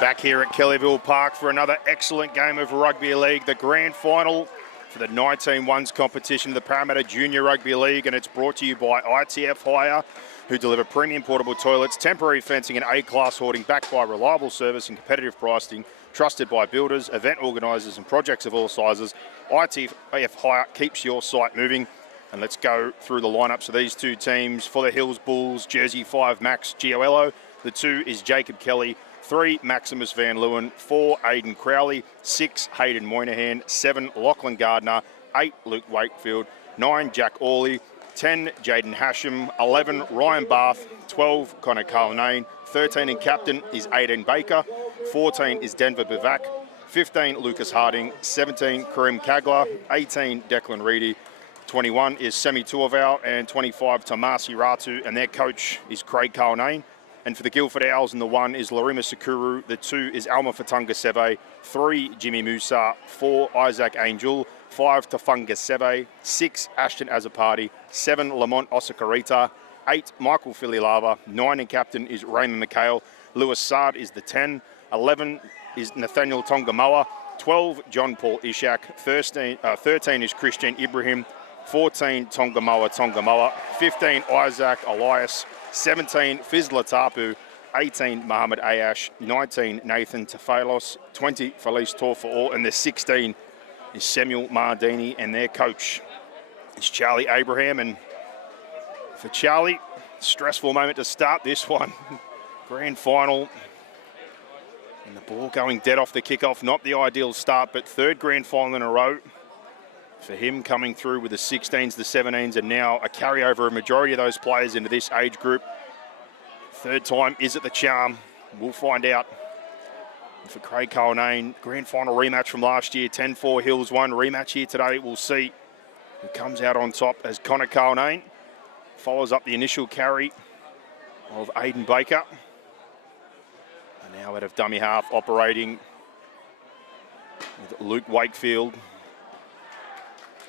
Back here at Kellyville Park for another excellent game of rugby league, the grand final for the 19-1s competition of the Parramatta Junior Rugby League, and it's brought to you by ITF Hire, who deliver premium portable toilets, temporary fencing and A-class hoarding, backed by reliable service and competitive pricing, trusted by builders, event organisers and projects of all sizes. ITF Hire keeps your site moving. And let's go through the lineups of these two teams. For the Hills Bulls, jersey 5, Max Gioello. The 2 is Jacob Kelly. 3, Maximus Van Leeuwen. 4, Aidan Crowley. 6, Hayden Moynihan. 7, Lachlan Gardner. 8, Luke Wakefield. 9, Jack Orley. 10, Jaden Hasham. 11, Ryan Barth. 12, Connor Carlinane. 13 and captain is Aidan Baker. 14 is Denver Bivak. 15, Lucas Harding. 17, Karim Kagler. 18, Declan Reedy. 21 is Semi Tuavau, and 25 Tamasi Ratu, and their coach is Craig Carlinane. And for the Guildford Owls, in the 1 is Larima Sakuru, the 2 is Alma Fatunga Seve, 3 Jimmy Musa, 4 Isaac Angel, 5 Tafunga Seve, 6 Ashton Azapati, 7 Lamont Osakarita, 8 Michael Fililava, 9 and captain is Raymond McHale, Lewis Sard is the 10, 11 is Nathaniel Tongamoa, 12 John Paul Ishak, 13 is Christian Ibrahim, 14, Tongamoa, 15, Isaac Elias, 17, Fizla Tapu, 18, Mohammed Ayash, 19, Nathan Tafalos, 20, Felice Torfor, and the 16 is Samuel Mardini, and their coach is Charlie Abraham. And for Charlie, stressful moment to start this one. Grand final, and the ball going dead off the kickoff. Not the ideal start, but third grand final in a row for him, coming through with the 16s, the 17s, and now a carryover of majority of those players into this age group. Third time, is it the charm? We'll find out. And for Craig Carlinane, grand final rematch from last year, 10-4 Hills 1. Rematch here today. We'll see who comes out on top as Connor Carlinane follows up the initial carry of Aidan Baker. And now out of dummy half operating with Luke Wakefield.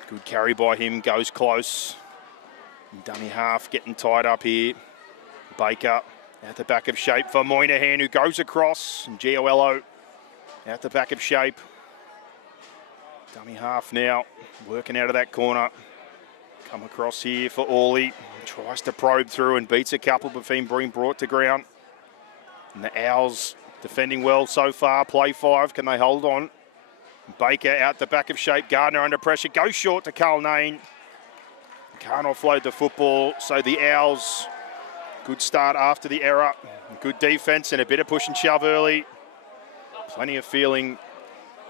Good carry by him, goes close. Dummy half getting tied up here. Baker at the back of shape for Moynihan, who goes across. And Gioello at the back of shape. Dummy half now, working out of that corner. Come across here for Orley. Tries to probe through and beats a couple before being brought to ground. And the Owls defending well so far. Play 5, can they hold on? Baker out the back of shape, Gardner under pressure, goes short to Carlinane. Can't offload the football, so the Owls, good start after the error. Good defence and a bit of push and shove early. Plenty of feeling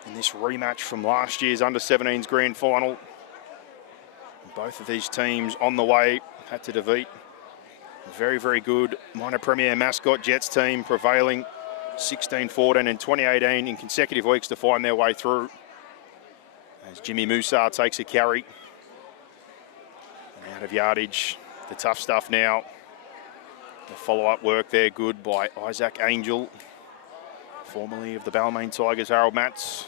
in this rematch from last year's under-17s grand final. Both of these teams on the way, had to defeat a very, very good minor premier mascot Jets team, prevailing 16-14 and 2018 in consecutive weeks to find their way through. As Jimmy Musa takes a carry. And out of yardage, the tough stuff now. The follow-up work there, good by Isaac Angel, formerly of the Balmain Tigers, Harold Matz.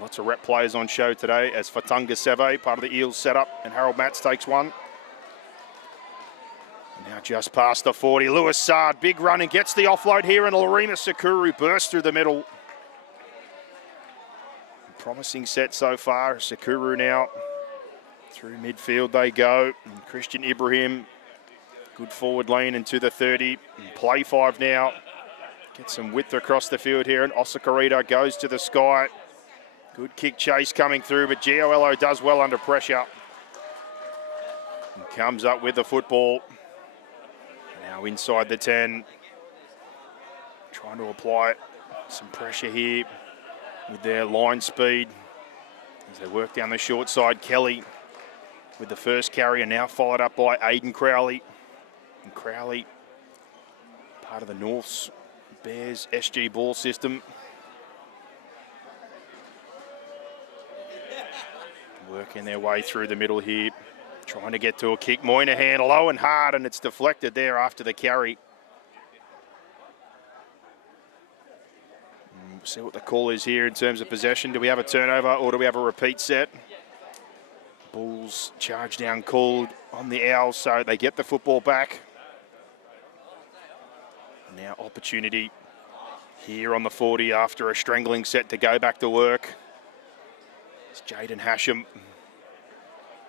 Lots of rep players on show today as Fatunga Seve, part of the Eels setup, and Harold Matz takes one. Now just past the 40, Lewis Sard, big run and gets the offload here, and Larima Sakuru bursts through the middle. Promising set so far. Sakuru now through midfield they go. And Christian Ibrahim, good forward lean into the 30. And play 5 now. Get some width across the field here, and Osakarita goes to the sky. Good kick chase coming through, but Gioello does well under pressure. And comes up with the football. Now inside the 10, trying to apply some pressure here with their line speed as they work down the short side. Kelly with the first carry, and now followed up by Aidan Crowley. And Crowley, part of the North's Bears SG ball system. Working their way through the middle here. Trying to get to a kick. Moynihan low and hard, and it's deflected there after the carry. We'll see what the call is here in terms of possession. Do we have a turnover or do we have a repeat set? Bulls charge down called on the Owls, so they get the football back. Now opportunity here on the 40 after a strangling set to go back to work. It's Jaden Hasham.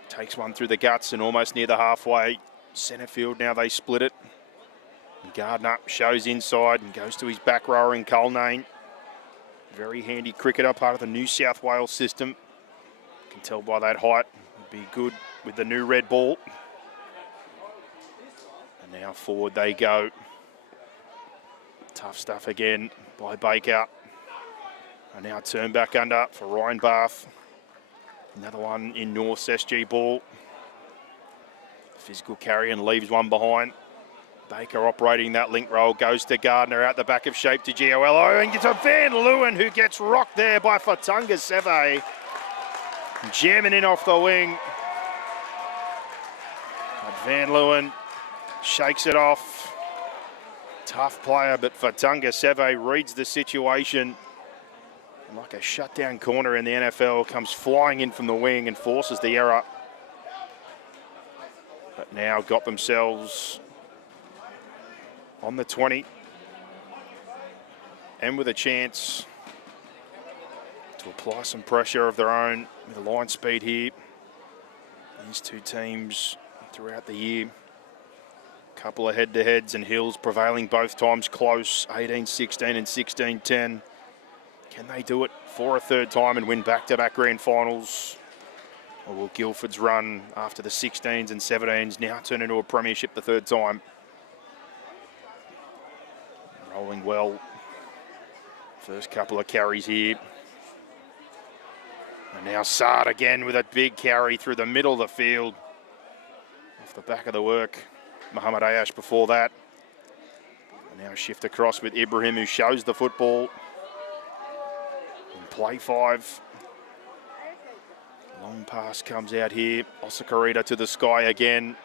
Takes one through the guts and almost near the halfway. Centre field, now they split it. And Gardner shows inside and goes to his back rower in Culnane. Very handy cricketer, part of the New South Wales system. You can tell by that height, would be good with the new red ball. And now forward they go. Tough stuff again by Baker. And now turn back under for Ryan Bath. Another one in North's SG ball. Physical carry and leaves one behind. Baker operating that link roll, goes to Gardner out the back of shape to Giolello and gets a Van Leeuwen who gets rocked there by Fatunga Seve. Jamming in off the wing. But Van Leeuwen shakes it off. Tough player, but Fatunga Seve reads the situation. And like a shutdown corner in the NFL, comes flying in from the wing and forces the error. But now got themselves on the 20 and with a chance to apply some pressure of their own with a line speed here. These two teams throughout the year, couple of head-to-heads and Hills prevailing both times close, 18-16 and 16-10. Can they do it for a third time and win back-to-back grand finals? Or will Guildford's run after the 16s and 17s now turn into a premiership the third time? Rolling well. First couple of carries here. And now Sard again with a big carry through the middle of the field. Off the back of the work. Muhammad Ayash before that. And now shift across with Ibrahim who shows the football. And play 5. Long pass comes out here. Osakarita to the sky again.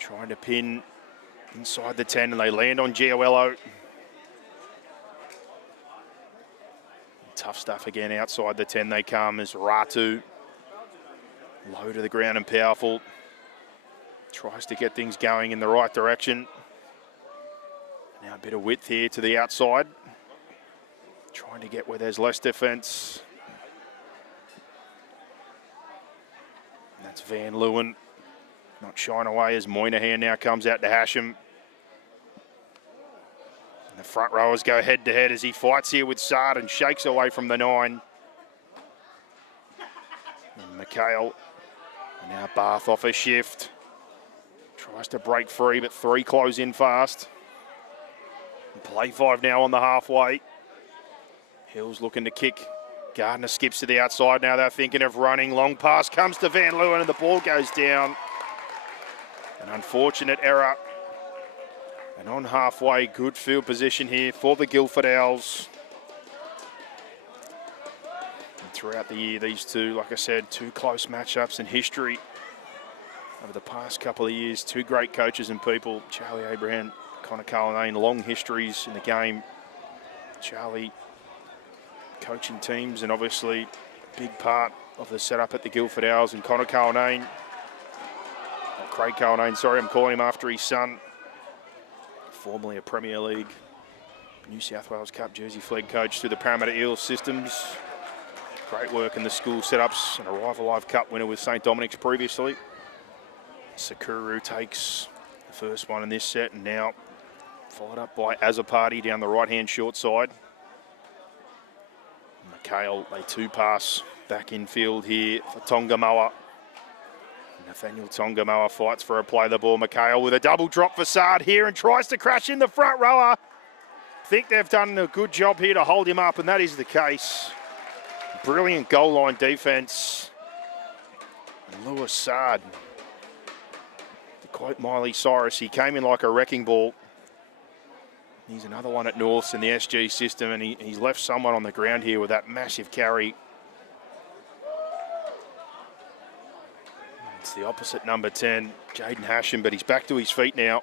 Trying to pin inside the 10 and they land on Giolello. Tough stuff again outside the 10 they come as Ratu. Low to the ground and powerful. Tries to get things going in the right direction. Now a bit of width here to the outside. Trying to get where there's less defence. And that's Van Leeuwen. Not shying away as Moynihan now comes out to Hasham. And the front rowers go head to head as he fights here with Sard and shakes away from the 9. And McHale. And now Bath off a shift. Tries to break free, but 3 close in fast. And play 5 now on the halfway. Hills looking to kick. Gardner skips to the outside. Now they're thinking of running. Long pass comes to Van Leeuwen and the ball goes down. An unfortunate error. And on halfway, good field position here for the Guildford Owls. And throughout the year, these two, like I said, 2 close matchups in history. Over the past couple of years, 2 great coaches and people. Charlie Abraham, Connor Cullinane, long histories in the game. Charlie coaching teams and obviously a big part of the setup at the Guildford Owls. And Connor Cullinane, or Craig Cullinane, sorry, I'm calling him after his son. Formerly a Premier League New South Wales Cup Jersey Flegg coach through the Parramatta Eels systems. Great work in the school setups and a Rival Live Cup winner with St Dominic's previously. Sakuru takes the first one in this set and now followed up by Azapati down the right-hand short side. McHale, they 2-pass back infield here for Tongamoa. Nathaniel Tongamoa fights for a play the ball. McHale with a double drop for Sard here and tries to crash in the front rower. Think they've done a good job here to hold him up, and that is the case. Brilliant goal line defence. Lewis Sard. To quote Miley Cyrus, he came in like a wrecking ball. He's another one at Norths in the SG system, and he's left someone on the ground here with that massive carry. It's the opposite number 10, Jaden Hasham, but he's back to his feet now.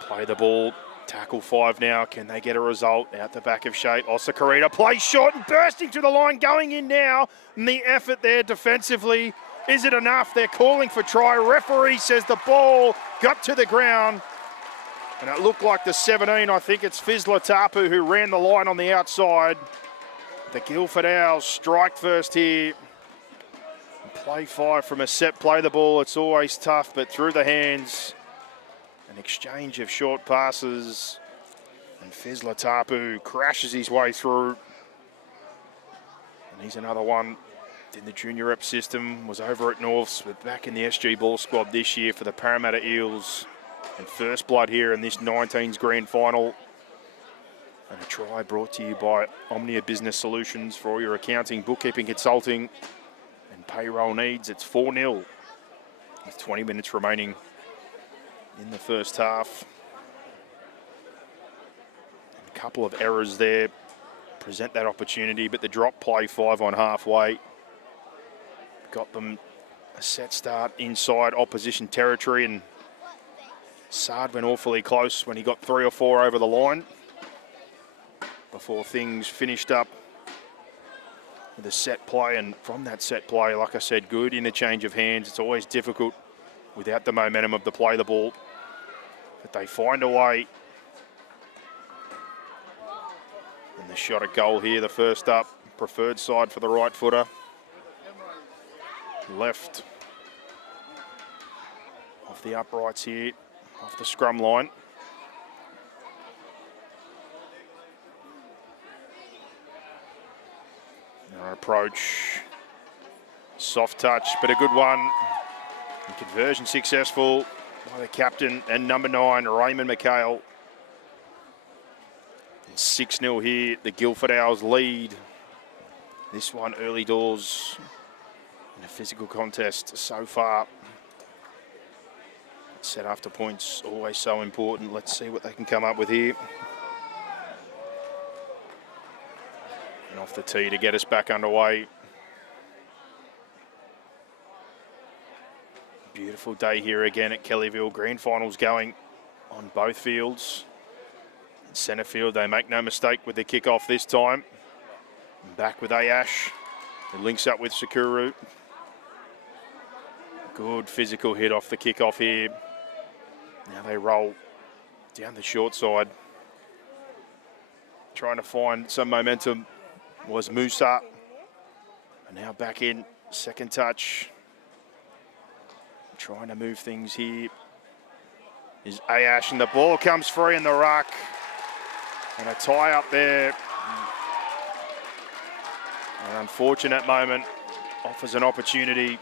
Play the ball, tackle 5 now. Can they get a result? Out the back of shape. Osakarita plays short and bursting to the line, going in now. And the effort there defensively, is it enough? They're calling for try. Referee says the ball got to the ground. And it looked like the 17, I think it's Fizzler Tapu who ran the line on the outside. The Guildford Owls strike first here. Play 5 from a set, play the ball. It's always tough, but through the hands. An exchange of short passes. And Fizzler Tapu crashes his way through. And he's another one in the junior rep system. Was over at Norths, but back in the SG ball squad this year for the Parramatta Eels. And first blood here in this 19's grand final. And a try brought to you by Omnia Business Solutions for all your accounting, bookkeeping, consulting and payroll needs. It's 4-0 with 20 minutes remaining in the first half. And a couple of errors there present that opportunity, but the drop play 5 on halfway got them a set start inside opposition territory, and Sard went awfully close when he got 3 or 4 over the line before things finished up with a set play. And from that set play, like I said, good interchange of hands. It's always difficult without the momentum of the play the ball, but they find a way. And the shot at goal here, the first up, preferred side for the right footer. Left off the uprights here, off the scrum line. Our approach, soft touch, but a good one. And conversion successful by the captain and number 9, Raymond McHale. 6-0 here, the Guildford Owls lead. This one early doors in a physical contest so far. Set after points, always so important. Let's see what they can come up with here. And off the tee to get us back underway. Beautiful day here again at Kellyville. Grand finals going on both fields. In centre field, they make no mistake with the kickoff this time. And back with Ayash, who links up with Sakuru. Good physical hit off the kickoff here. Now they roll down the short side. Trying to find some momentum was Musa. And now back in, second touch. Trying to move things here is Ayash, and the ball comes free in the ruck. And a tie up there. An unfortunate moment offers an opportunity.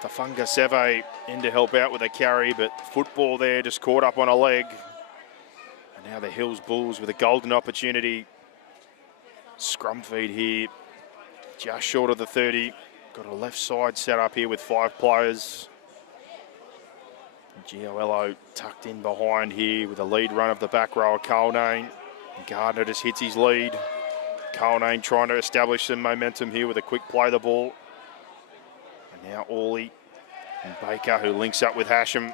Tafunga Seve in to help out with a carry, but football there just caught up on a leg. And now the Hills Bulls with a golden opportunity. Scrum feed here, just short of the 30. Got a left side set up here with 5 players. Giolello tucked in behind here with a lead run of the back rower, Colnane. Gardner just hits his lead. Colnane trying to establish some momentum here with a quick play the ball. And now Orley and Baker, who links up with Hashem.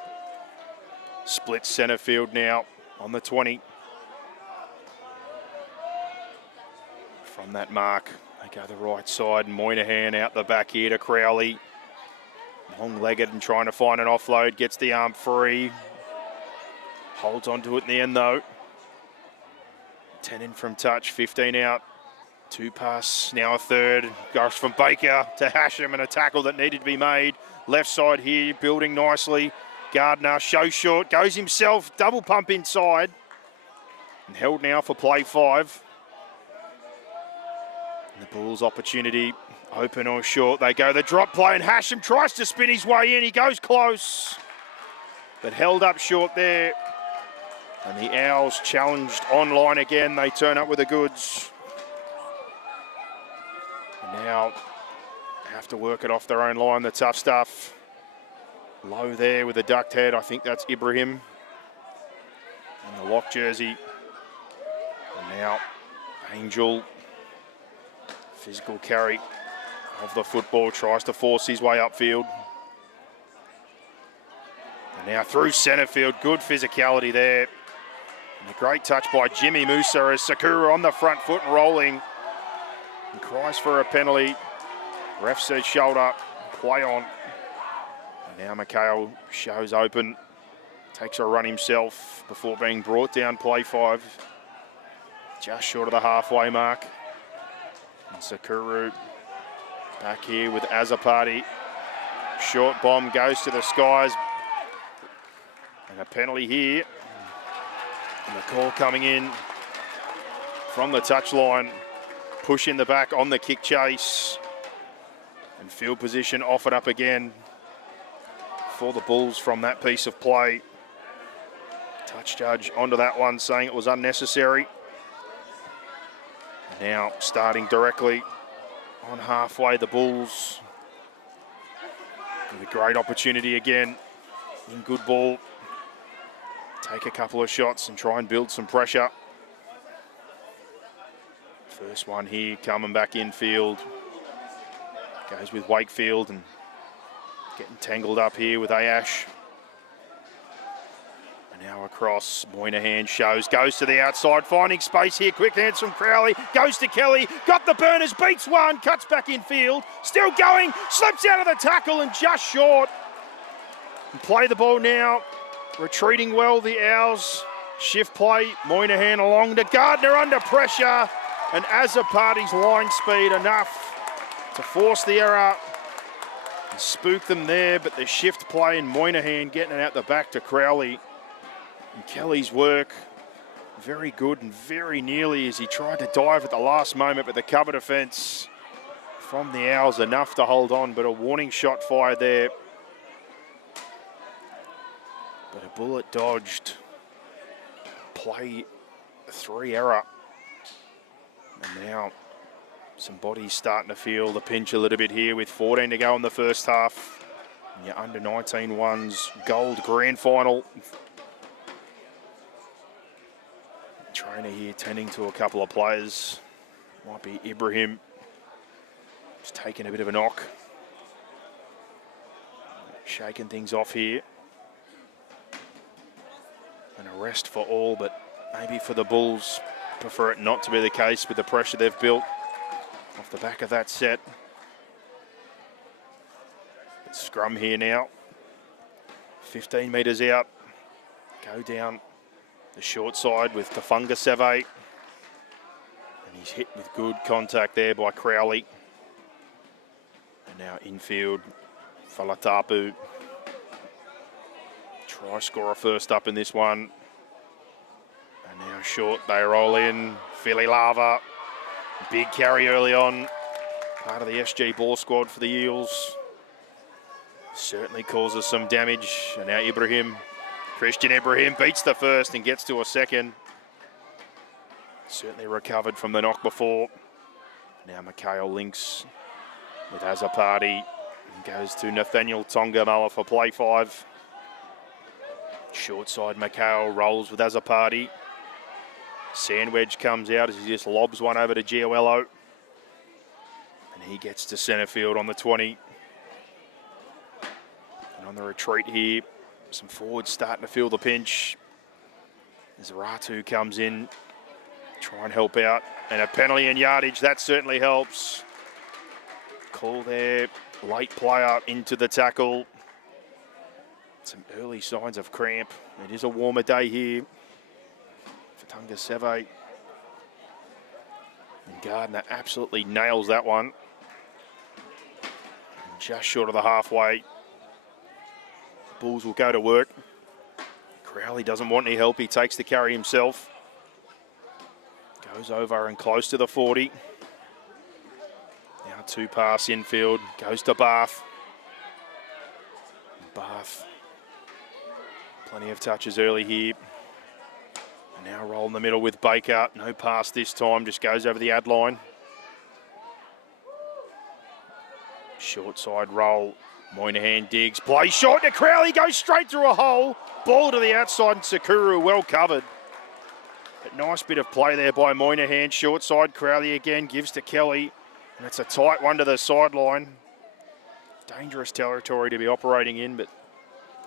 Splits centre field now on the 20. From that mark, they go the right side. Moynihan out the back here to Crowley. Long-legged and trying to find an offload. Gets the arm free. Holds on to it in the end though. 10 in from touch, 15 out. 2 pass, now a third. Goes from Baker to Hashem, and a tackle that needed to be made. Left side here, building nicely. Gardner, show short, goes himself, double pump inside. And held now for play 5. And the Bulls' opportunity, open or short. They go the drop play, and Hashem tries to spin his way in. He goes close, but held up short there. And the Owls challenged online again. They turn up with the goods. And now have to work it off their own line, the tough stuff. Low there with a ducked head. I think that's Ibrahim. And the lock jersey. And now Angel. Physical carry of the football. Tries to force his way upfield. And now through centre field. Good physicality there. And a great touch by Jimmy Musa as Sakura on the front foot and rolling. And cries for a penalty. Ref says shoulder, play on. And now McHale shows open. Takes a run himself before being brought down play 5. Just short of the halfway mark. And Sakuru back here with Azapati. Short bomb goes to the skies. And a penalty here. And the call coming in from the touchline. Push in the back on the kick chase. And field position offered up again for the Bulls from that piece of play. Touch judge onto that one, saying it was unnecessary. Now starting directly on halfway, the Bulls with a great opportunity again. In good ball. Take a couple of shots and try and build some pressure. First one here coming back infield. Goes with Wakefield and getting tangled up here with Ayash. And now across, Moynihan shows, goes to the outside, finding space here, quick hands from Crowley, goes to Kelly, got the burners, beats one, cuts back infield, still going, slips out of the tackle and just short. And play the ball now, retreating well, the Owls. Shift play, Moynihan along to Gardner under pressure, and Azapati's line speed enough to force the error and spook them there, but the shift play and Moynihan getting it out the back to Crowley. And Kelly's work, very good and very nearly as he tried to dive at the last moment, but the cover defence from the Owls enough to hold on, but a warning shot fired there. But a bullet dodged. Play 3 error. And now some bodies starting to feel the pinch a little bit here with 14 to go in the first half. And your under-19 ones gold grand final. Trainer here tending to a couple of players. Might be Ibrahim. He's taking a bit of a knock. Shaking things off here. An arrest for all, but maybe for the Bulls, prefer it not to be the case with the pressure they've built off the back of that set. It's scrum here now. 15 metres out. Go down the short side with Tafunga Seve. And he's hit with good contact there by Crowley. And now infield, Falatapu. Try scorer first up in this one. And now short, they roll in. Philly Lava, big carry early on. Part of the SG ball squad for the Eels. Certainly causes some damage. And now Christian Ibrahim beats the first and gets to a second. Certainly recovered from the knock before. Now Mikhail links with Azapati and goes to Nathaniel Tongamala for play 5. Short side, Mikhail rolls with Azapati. Sandwedge comes out as he just lobs one over to Giolello. And he gets to centre field on the 20. And on the retreat here, some forwards starting to feel the pinch. As Ratu comes in, try and help out. And a penalty and yardage, that certainly helps. Call there, late player into the tackle. Some early signs of cramp. It is a warmer day here for Tunga Seve. And Gardner absolutely nails that one. And just short of the halfway. Bulls will go to work. Crowley doesn't want any help. He takes the carry himself. Goes over and close to the 40. Now 2 pass infield. Goes to Bath. Bath. Plenty of touches early here. And now roll in the middle with Baker. No pass this time, just goes over the ad line. Short side roll. Moynihan digs. Play short to Crowley, goes straight through a hole. Ball to the outside, Sakuru well covered. But nice bit of play there by Moynihan. Short side, Crowley again gives to Kelly. And it's a tight one to the sideline. Dangerous territory to be operating in, but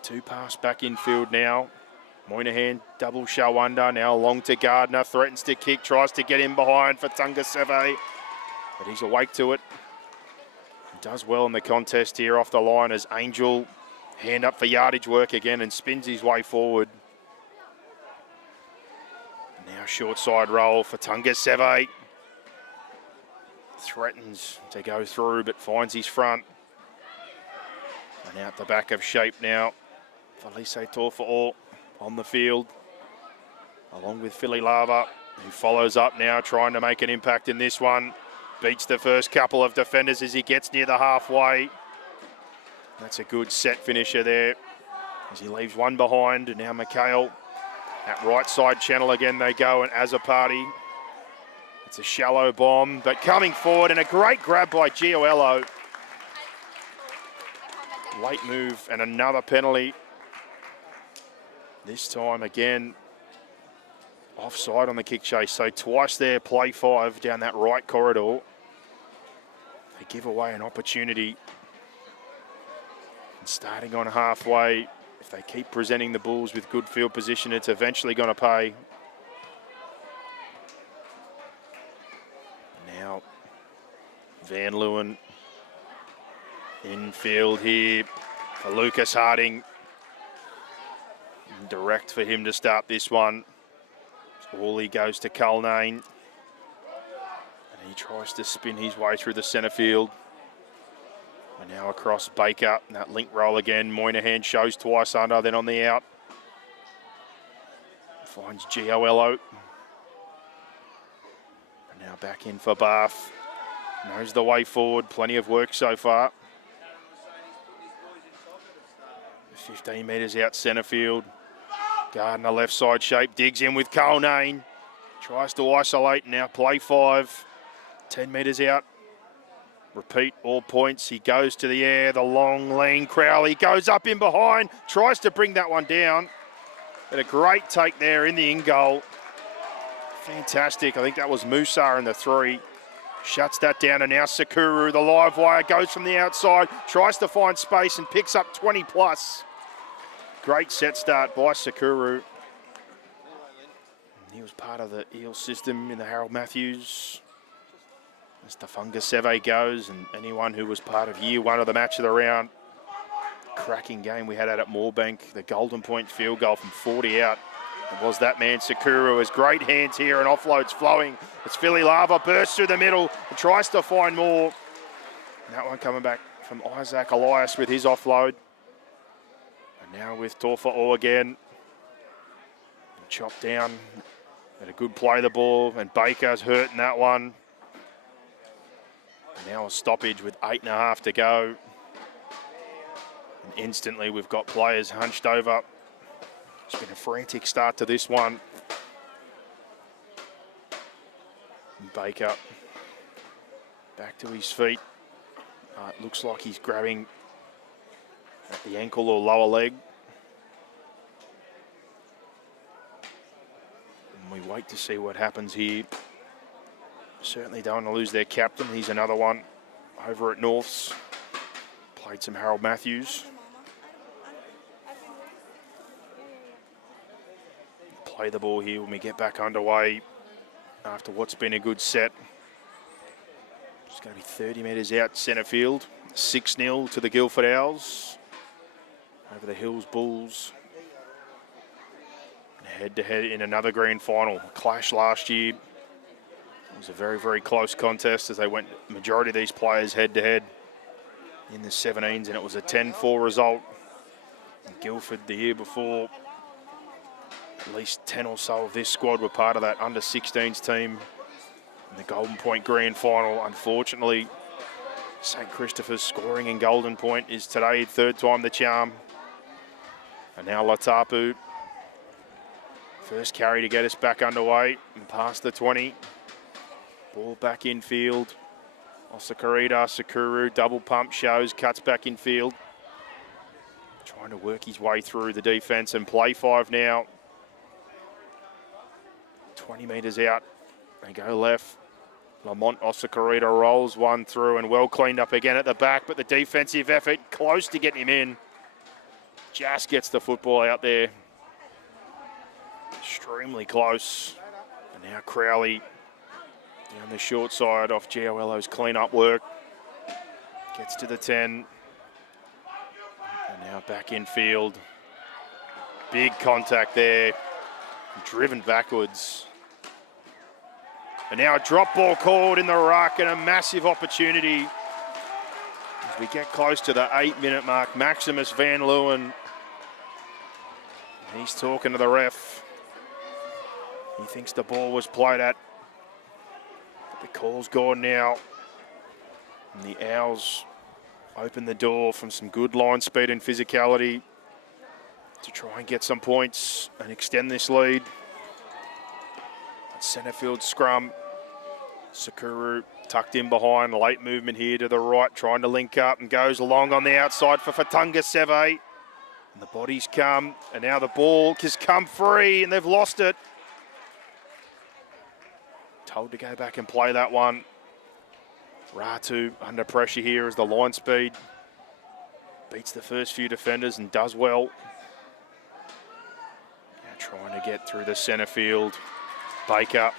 2 pass back infield now. Moynihan double show under, now long to Gardner, threatens to kick, tries to get in behind for Tunga Seve, but he's awake to it. Does well in the contest here off the line as Angel Hand up for yardage work again and spins his way forward. Now short side roll for Tungaseve. Threatens to go through but finds his front. And out the back of shape now. Felice Torfaor on the field, along with Philly Lava, who follows up now, trying to make an impact in this one. Beats the first couple of defenders as he gets near the halfway. That's a good set finisher there as he leaves one behind. And now Mikhail at right side channel again they go, and as a party. It's a shallow bomb, but coming forward, and a great grab by Gioello. Late move and another penalty. This time again, offside on the kick chase. So twice there, play 5 down that right corridor. They give away an opportunity. And starting on halfway, if they keep presenting the Bulls with good field position, it's eventually going to pay. Now, Van Leeuwen infield here for Lucas Harding. Direct for him to start this one. Orley goes to Culnane. And he tries to spin his way through the centre field. And now across Baker. And that link roll again. Moynihan shows twice under, then on the out. Finds Gioello. And now back in for Bath. Knows the way forward. Plenty of work so far. 15 metres out centre field. Gardner left side shape, digs in with Culnane. Tries to isolate, now play 5. 10 metres out. Repeat all points. He goes to the air, the long lean Crowley goes up in behind, tries to bring that one down. But a great take there in the in goal. Fantastic. I think that was Musa in the 3. Shuts that down, and now Sakuru, the live wire, goes from the outside, tries to find space and picks up 20 plus. Great set start by Sakuru. He was part of the Eel system in the Harold Matthews. As Fungaseve goes, and anyone who was part of year 1 of the match of the round. Cracking game we had out at Moorebank. The Golden Point field goal from 40 out. It was that man, Sakuru, has great hands here and offloads flowing. It's Philly Lava, bursts through the middle and tries to find more. And that one coming back from Isaac Elias with his offload. And now with Torfaor again. Chopped down. Had a good play the ball, and Baker's hurt in that one. And now a stoppage with 8.5 to go. And instantly we've got players hunched over. It's been a frantic start to this one. And Baker back to his feet. It looks like he's grabbing at the ankle or lower leg. And we wait to see what happens here. Certainly don't want to lose their captain. He's another one over at Norths. Played some Harold Matthews. Play the ball here when we get back underway after what's been a good set. It's going to be 30 metres out centre field. 6-0 to the Guildford Owls over the Hills Bulls. Head-to-head in another grand final. Clash last year. It was a very, very close contest as they went, majority of these players head-to-head in the 17s, and it was a 10-4 result. And Guildford the year before, at least 10 or so of this squad were part of that under-16s team in the Golden Point Grand Final. Unfortunately, St. Christopher's scoring in Golden Point is today, 3rd time the charm. And now Latapu, first carry to get us back underway and past the 20. Ball back in field. Osakarita, Sakuru, double pump shows, cuts back in field. Trying to work his way through the defence and play 5 now. 20 metres out. They go left. Lamont Osakarita rolls one through and well cleaned up again at the back, but the defensive effort close to getting him in. Just gets the football out there. Extremely close. And now Crowley down the short side off Gioello's clean-up work. Gets to the 10. And Now back in field. Big contact there. Driven backwards. And now a drop ball called in the ruck and a massive opportunity. As we get close to the 8-minute mark, Maximus Van Leeuwen. He's talking to the ref. He thinks the ball was played at. But the call's gone now. And the Owls open the door from some good line speed and physicality to try and get some points and extend this lead. Centre field scrum. Sakuru tucked in behind, late movement here to the right, trying to link up and goes along on the outside for Fatunga Seve. And the bodies come, and now the ball has come free and they've lost it. Told to go back and play that one. Ratu under pressure here as the line speed beats the first few defenders and does well. Now trying to get through the centre field. Baker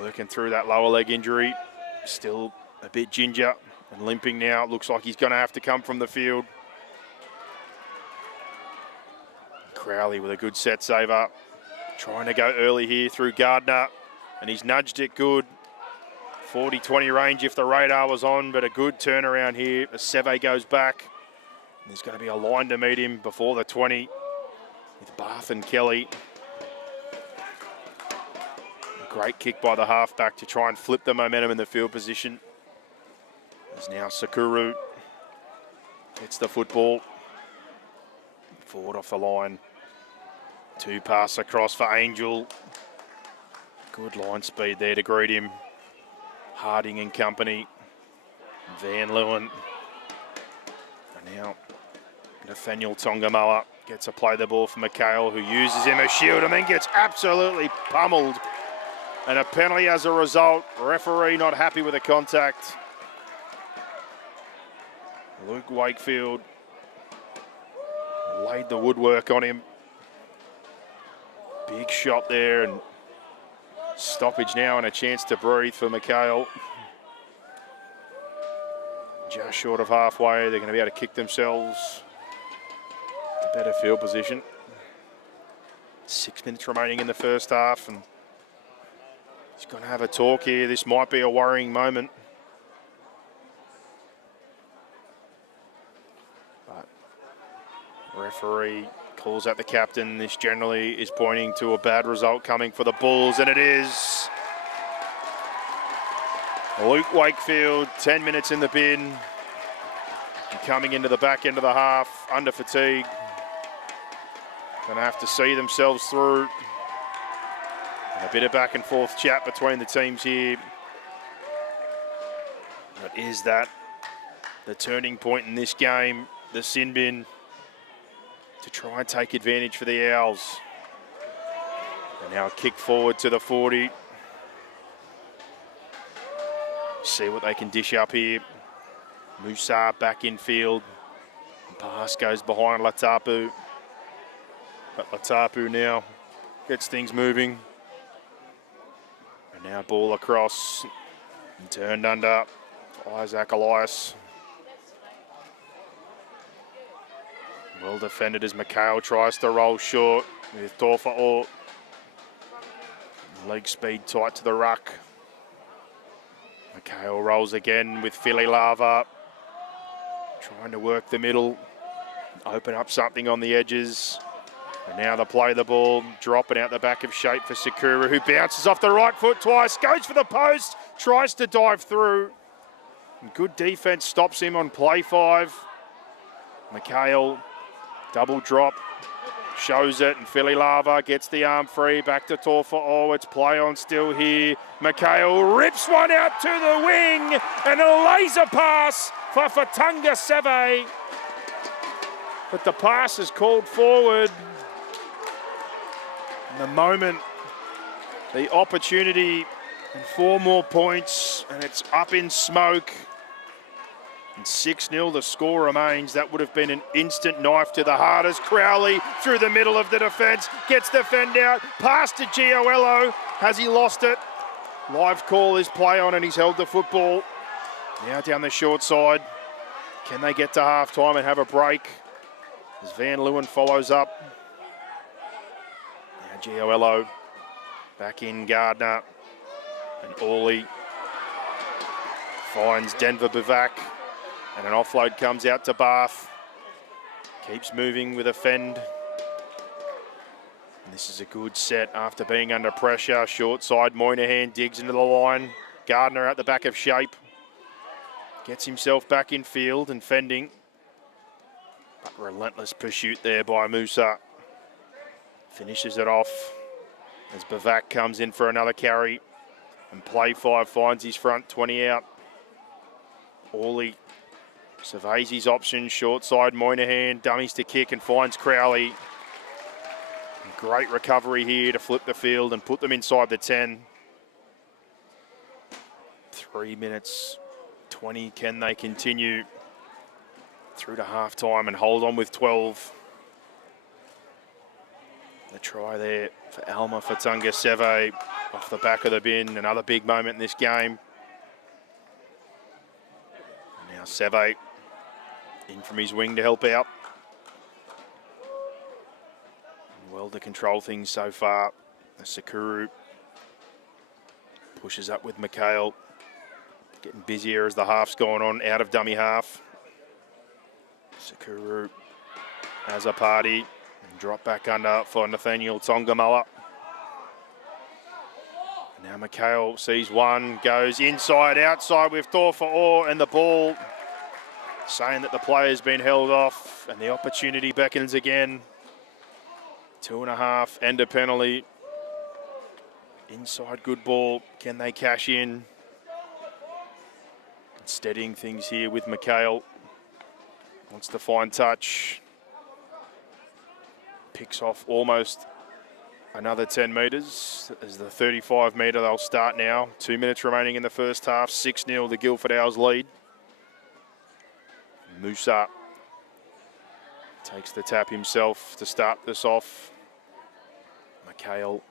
working through that lower leg injury. Still a bit ginger and limping now. Looks like he's going to have to come from the field. Crowley with a good set saver. Trying to go early here through Gardner. And he's nudged it good. 40-20 range if the radar was on, but a good turnaround here as Seve goes back. There's going to be a line to meet him before the 20 with Barth and Kelly. A great kick by the halfback to try and flip the momentum in the field position. As now Sakuru gets the football. Forward off the line. 2 pass across for Angel. Good line speed there to greet him. Harding and company. Van Leeuwen. And now Nathaniel Tongamoa gets to play the ball for McHale, who uses him as shield and then gets absolutely pummeled. And a penalty as a result. Referee not happy with the contact. Luke Wakefield laid the woodwork on him. Big shot there and stoppage now and a chance to breathe for McHale. Just short of halfway, they're going to be able to kick themselves to better field position. 6 minutes remaining in the first half and he's going to have a talk here. This might be a worrying moment. But referee calls out the captain. This generally is pointing to a bad result coming for the Bulls, and it is. Luke Wakefield, 10 minutes in the bin. And coming into the back end of the half, under fatigue. Going to have to see themselves through. And a bit of back and forth chat between the teams here. But is that the turning point in this game, the sin bin, to try and take advantage for the Owls? And now a kick forward to the 40. See what they can dish up here. Musa back in field. Pass goes behind Latapu. But Latapu now gets things moving. And now ball across. And turned under. Isaac Elias. Well defended as McHale tries to roll short with Torfa. Leg speed tight to the ruck. McHale rolls again with Philly Lava. Trying to work the middle. Open up something on the edges. And now they play the ball. Dropping out the back of shape for Sakura, who bounces off the right foot twice. Goes for the post. Tries to dive through. And good defense stops him on play 5. McHale. Double drop, shows it, and Philly Lava gets the arm free, back to Torfa. It's play on still here. McHale rips one out to the wing, and a laser pass for Fatunga Seve. But the pass is called forward. And the moment, the opportunity, and 4 more points, and it's up in smoke. And 6-0, the score remains. That would have been an instant knife to the heart as Crowley through the middle of the defence, gets the fend out, pass to Gioello. Has he lost it? Live call is play on and he's held the football. Now down the short side. Can they get to half-time and have a break? As Van Leeuwen follows up. Now Giolello back in Gardner. And Orley finds Denver Bivak. And an offload comes out to Bath. Keeps moving with a fend. And this is a good set after being under pressure. Short side, Moynihan digs into the line. Gardner at the back of shape. Gets himself back in field and fending. But relentless pursuit there by Musa. Finishes it off as Bivak comes in for another carry. And play 5 finds his front 20 out. Orley surveys his options. Short side, Moynihan dummies to kick and finds Crowley. Great recovery here to flip the field and put them inside the 10. 3 minutes 20. Can they continue through to half-time and hold on with 12? The try there for Alma Fatunga Seve off the back of the bin. Another big moment in this game. And now Seve in from his wing to help out. Well to control things so far. Sakuru pushes up with McHale. Getting busier as the half's gone on, out of dummy half. Sakuru has a party. And drop back under for Nathaniel Tongamala. Now McHale sees one, goes inside, outside with Thor for Orr, and the ball saying that the player's been held off, and the opportunity beckons again. 2.5, end a penalty. Inside, good ball. Can they cash in? Steadying things here with McHale. Wants to find touch. Picks off almost another 10 metres. As the 35 metre they'll start now. 2 minutes remaining in the first half. 6-0 the Guildford Owls lead. Musa takes the tap himself to start this off. McHale.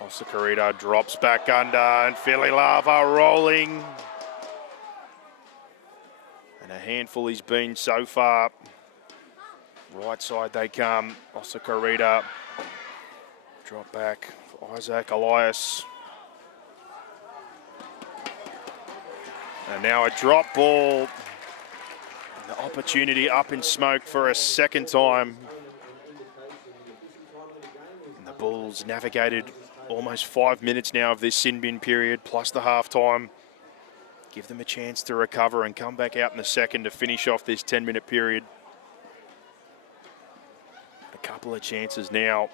Osakarita drops back under, and Philly Lava rolling. And a handful he's been so far. Right side they come. Osakarita. Drop back for Isaac Elias. And now a drop ball. And the opportunity up in smoke for a second time. And the Bulls navigated almost 5 minutes now of this sin bin period, plus the half-time. Give them a chance to recover and come back out in the second to finish off this 10-minute period. A couple of chances now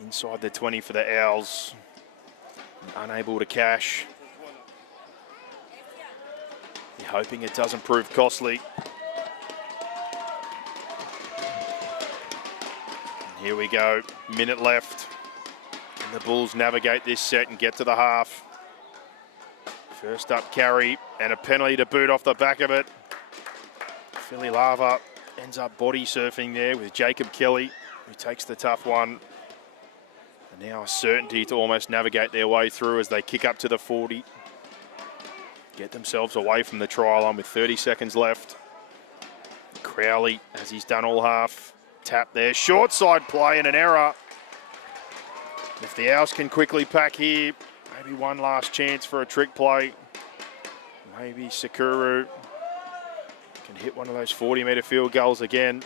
inside the 20 for the Owls. Unable to cash. You're hoping it doesn't prove costly. And here we go, minute left. And the Bulls navigate this set and get to the half. First up carry and a penalty to boot off the back of it. Philly Lava ends up body surfing there with Jacob Kelly, who takes the tough one. And now a certainty to almost navigate their way through as they kick up to the 40. Get themselves away from the try line with 30 seconds left. Crowley, as he's done all half, tap there. Short side play and an error. If the Owls can quickly pack here, maybe one last chance for a trick play. Maybe Sakuru can hit one of those 40-metre field goals again.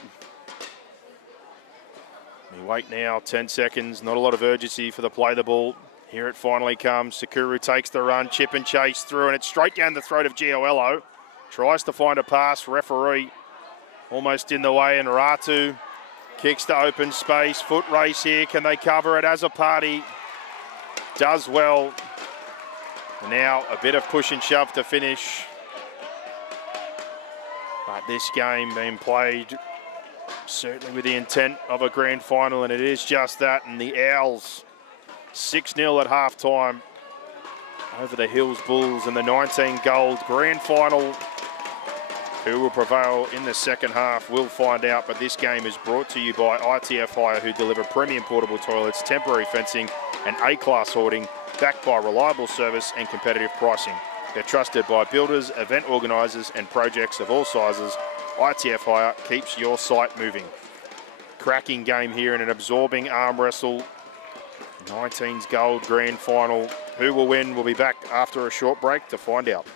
We wait now, 10 seconds, not a lot of urgency for the play the ball. Here it finally comes. Sakuru takes the run, chip and chase through, and it's straight down the throat of Giolello. Tries to find a pass, referee almost in the way, and Ratu kicks to open space. Foot race here, can they cover it? As a party does well. Now a bit of push and shove to finish. But this game being played certainly with the intent of a grand final, and it is just that. And the Owls 6-0 at half-time over the Hills Bulls in the 19 gold grand final. Who will prevail in the second half, we'll find out. But this game is brought to you by ITF Hire, who deliver premium portable toilets, temporary fencing and A-class hoarding, backed by reliable service and competitive pricing. They're trusted by builders, event organisers and projects of all sizes. ITF Hire keeps your site moving. Cracking game here in an absorbing arm wrestle. 19's gold grand final. Who will win? We'll be back after a short break to find out.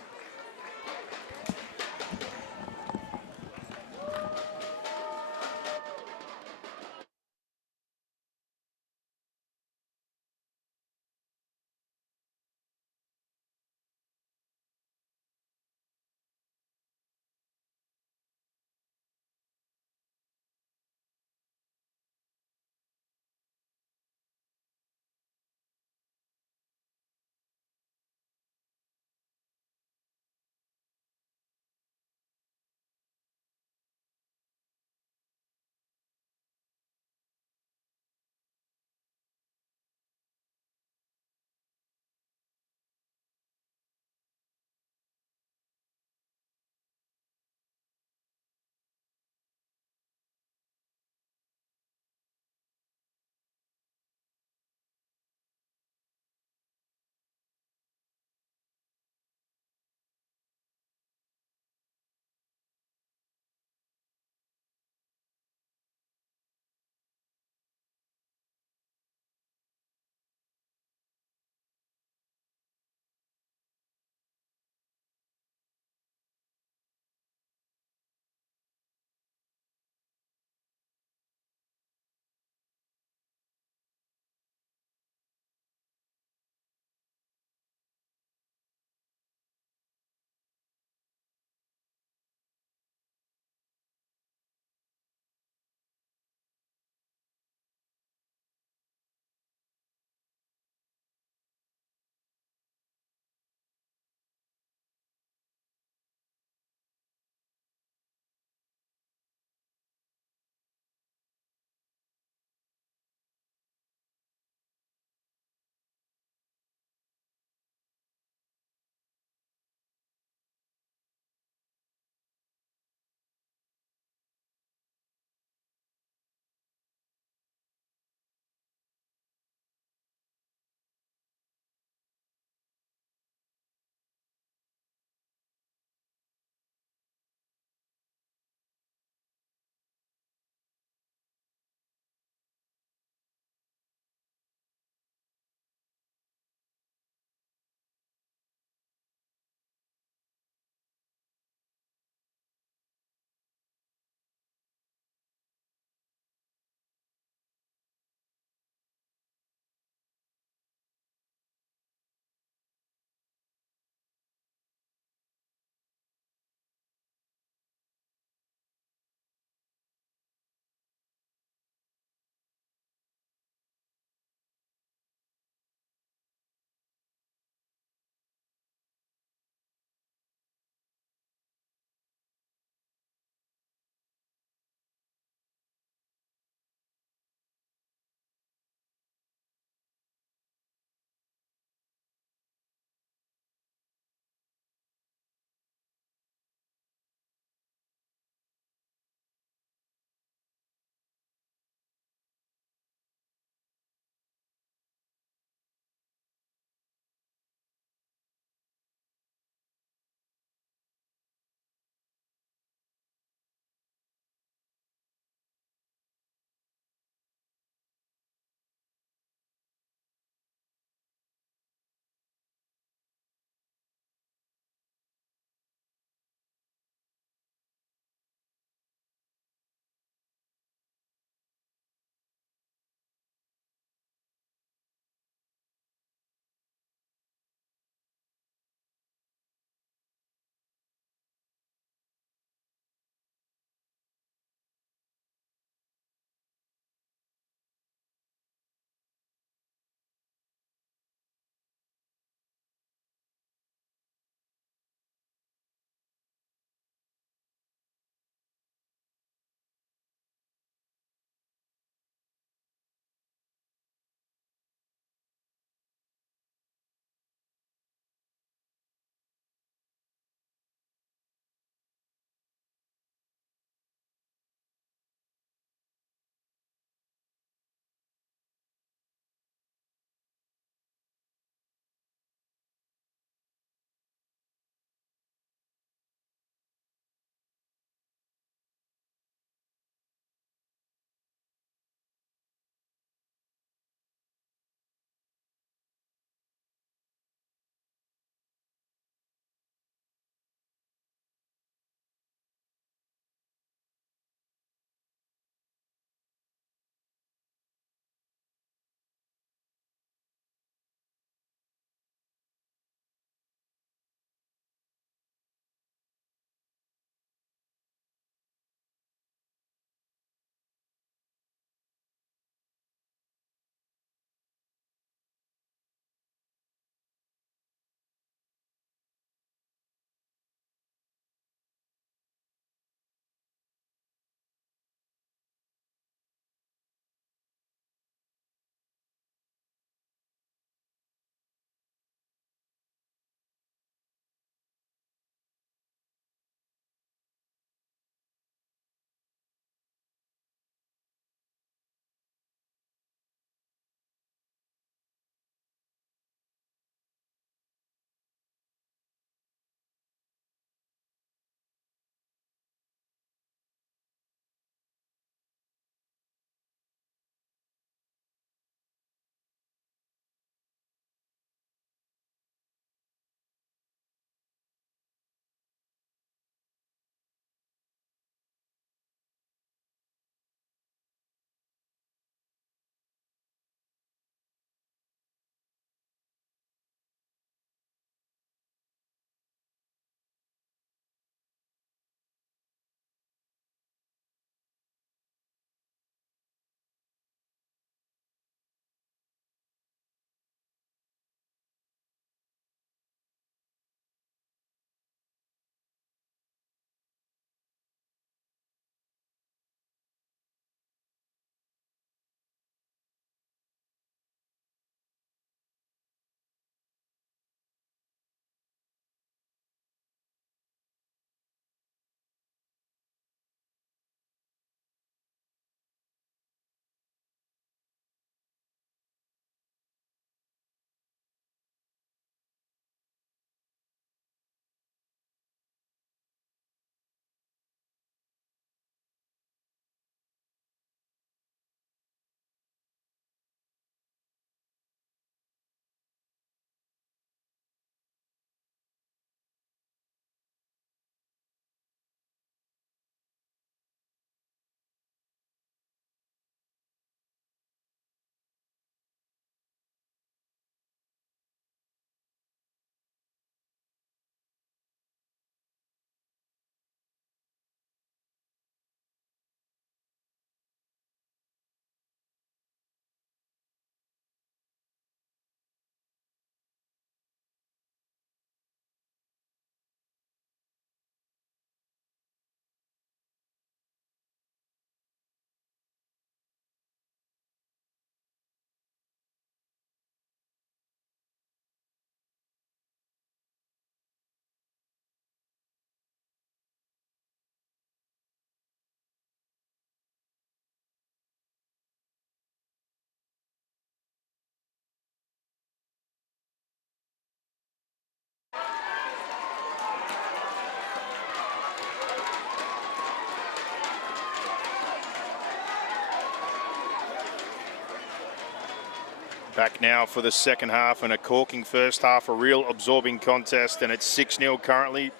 Back now for the second half and a corking first half, a real absorbing contest, and it's 6-0 currently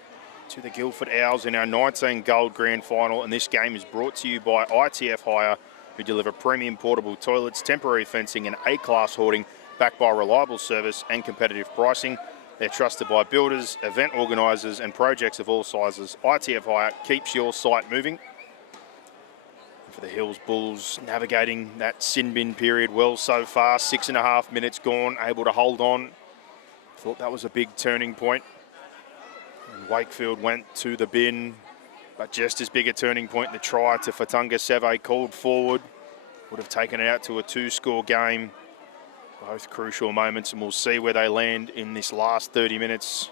to the Guildford Owls in our 19 Gold Grand Final, and this game is brought to you by ITF Hire, who deliver premium portable toilets, temporary fencing and A-class hoarding, backed by reliable service and competitive pricing. They're trusted by builders, event organisers and projects of all sizes. ITF Hire keeps your site moving. For the Hills Bulls, navigating that sin bin period well so far. 6.5 minutes gone, able to hold on. Thought that was a big turning point. And Wakefield went to the bin, but just as big a turning point, the try to Fatunga Seve called forward. Would have taken it out to a 2-score game. Both crucial moments, and we'll see where they land in this last 30 minutes.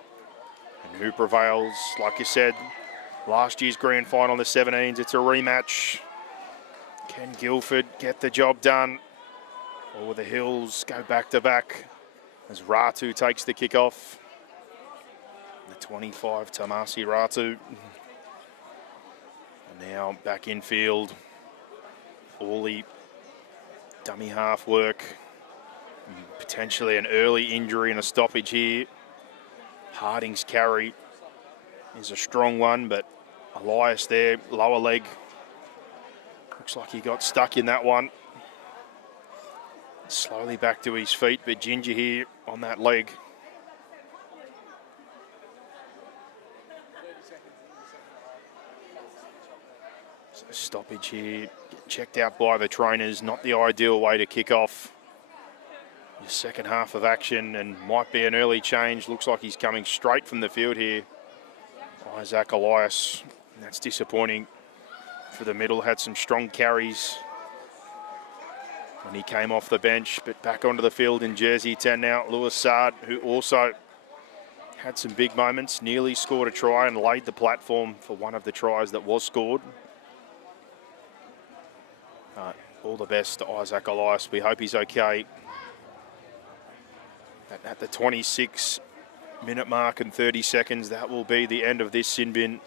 And who prevails, like you said, last year's grand final in the 17s, it's a rematch. Can Guildford get the job done, or will the Hills go back-to-back as Ratu takes the kick-off? The 25, Tamasi Ratu. And now back in field, Orley, dummy half work. Potentially an early injury and a stoppage here. Harding's carry is a strong one, but Elias there, lower leg. Looks like he got stuck in that one. Slowly back to his feet, but Ginger here on that leg. So stoppage here, checked out by the trainers, not the ideal way to kick off your second half of action, and might be an early change. Looks like he's coming straight from the field here. Isaac Elias, and that's disappointing. For the middle, had some strong carries when he came off the bench, but back onto the field in jersey 10 now. Lewis Sard, who also had some big moments, nearly scored a try and laid the platform for one of the tries that was scored. All the best to Isaac Elias. We hope he's okay. At the 26-minute mark and 30 seconds, that will be the end of this sin bin.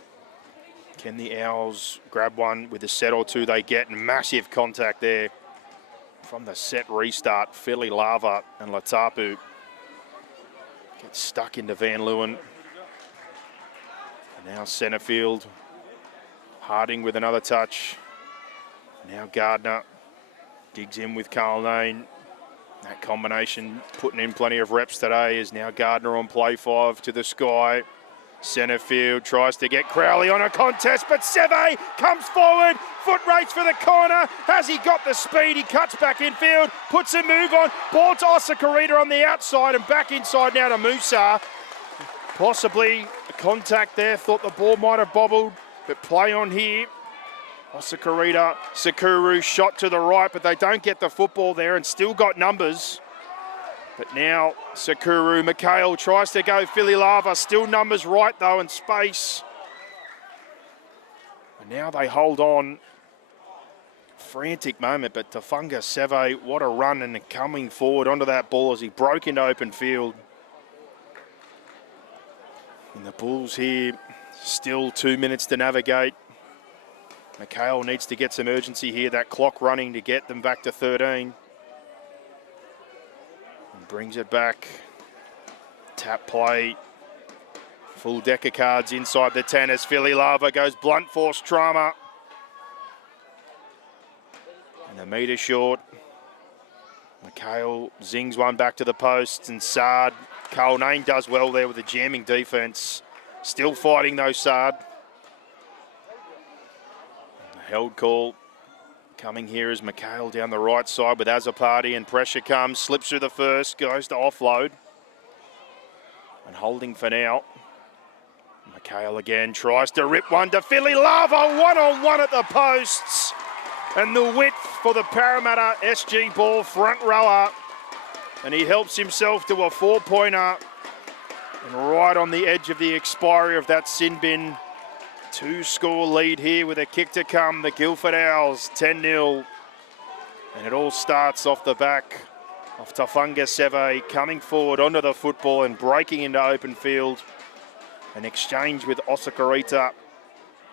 Can the Owls grab one with a set or two they get? Massive contact there from the set restart. Philly Lava and Latapu get stuck into Van Leeuwen. And now centre field. Harding with another touch. Now Gardner digs in with Carl Nain. That combination putting in plenty of reps today is now Gardner on play 5 to the sky. Centre field tries to get Crowley on a contest, but Seve comes forward. Foot race for the corner. Has he got the speed? He cuts back in field, puts a move on. Ball to Osakarita on the outside and back inside now to Musa. Possibly a contact there. Thought the ball might have bobbled, but play on here. Osakarita, Sakuru shot to the right, but they don't get the football there and still got numbers. But now Sakuru, Mikhail tries to go Philly Lava, still numbers right though in space. And now they hold on. Frantic moment, but Tafunga Seve, what a run and coming forward onto that ball as he broke into open field. And the Bulls here, still 2 minutes to navigate. Mikhail needs to get some urgency here, that clock running to get them back to 13. Brings it back. Tap play. Full deck of cards inside the 10 as Philly Lava goes blunt force trauma. And a metre short. Mikhail zings one back to the posts, and Sard. Carl Nain does well there with the jamming defence. Still fighting though, Sard. The held call. Coming here is Mikhail down the right side with Azapati, and pressure comes, slips through the first, goes to offload. And holding for now. Mikhail again tries to rip one to Philly Lava, one-on-one at the posts. And the width for the Parramatta SG ball front rower. And he helps himself to a 4-pointer. And right on the edge of the expiry of that sin bin. 2-score lead here with a kick to come. The Guildford Owls 10-0. And it all starts off the back of Tafunga Seve coming forward onto the football and breaking into open field. An exchange with Osakarita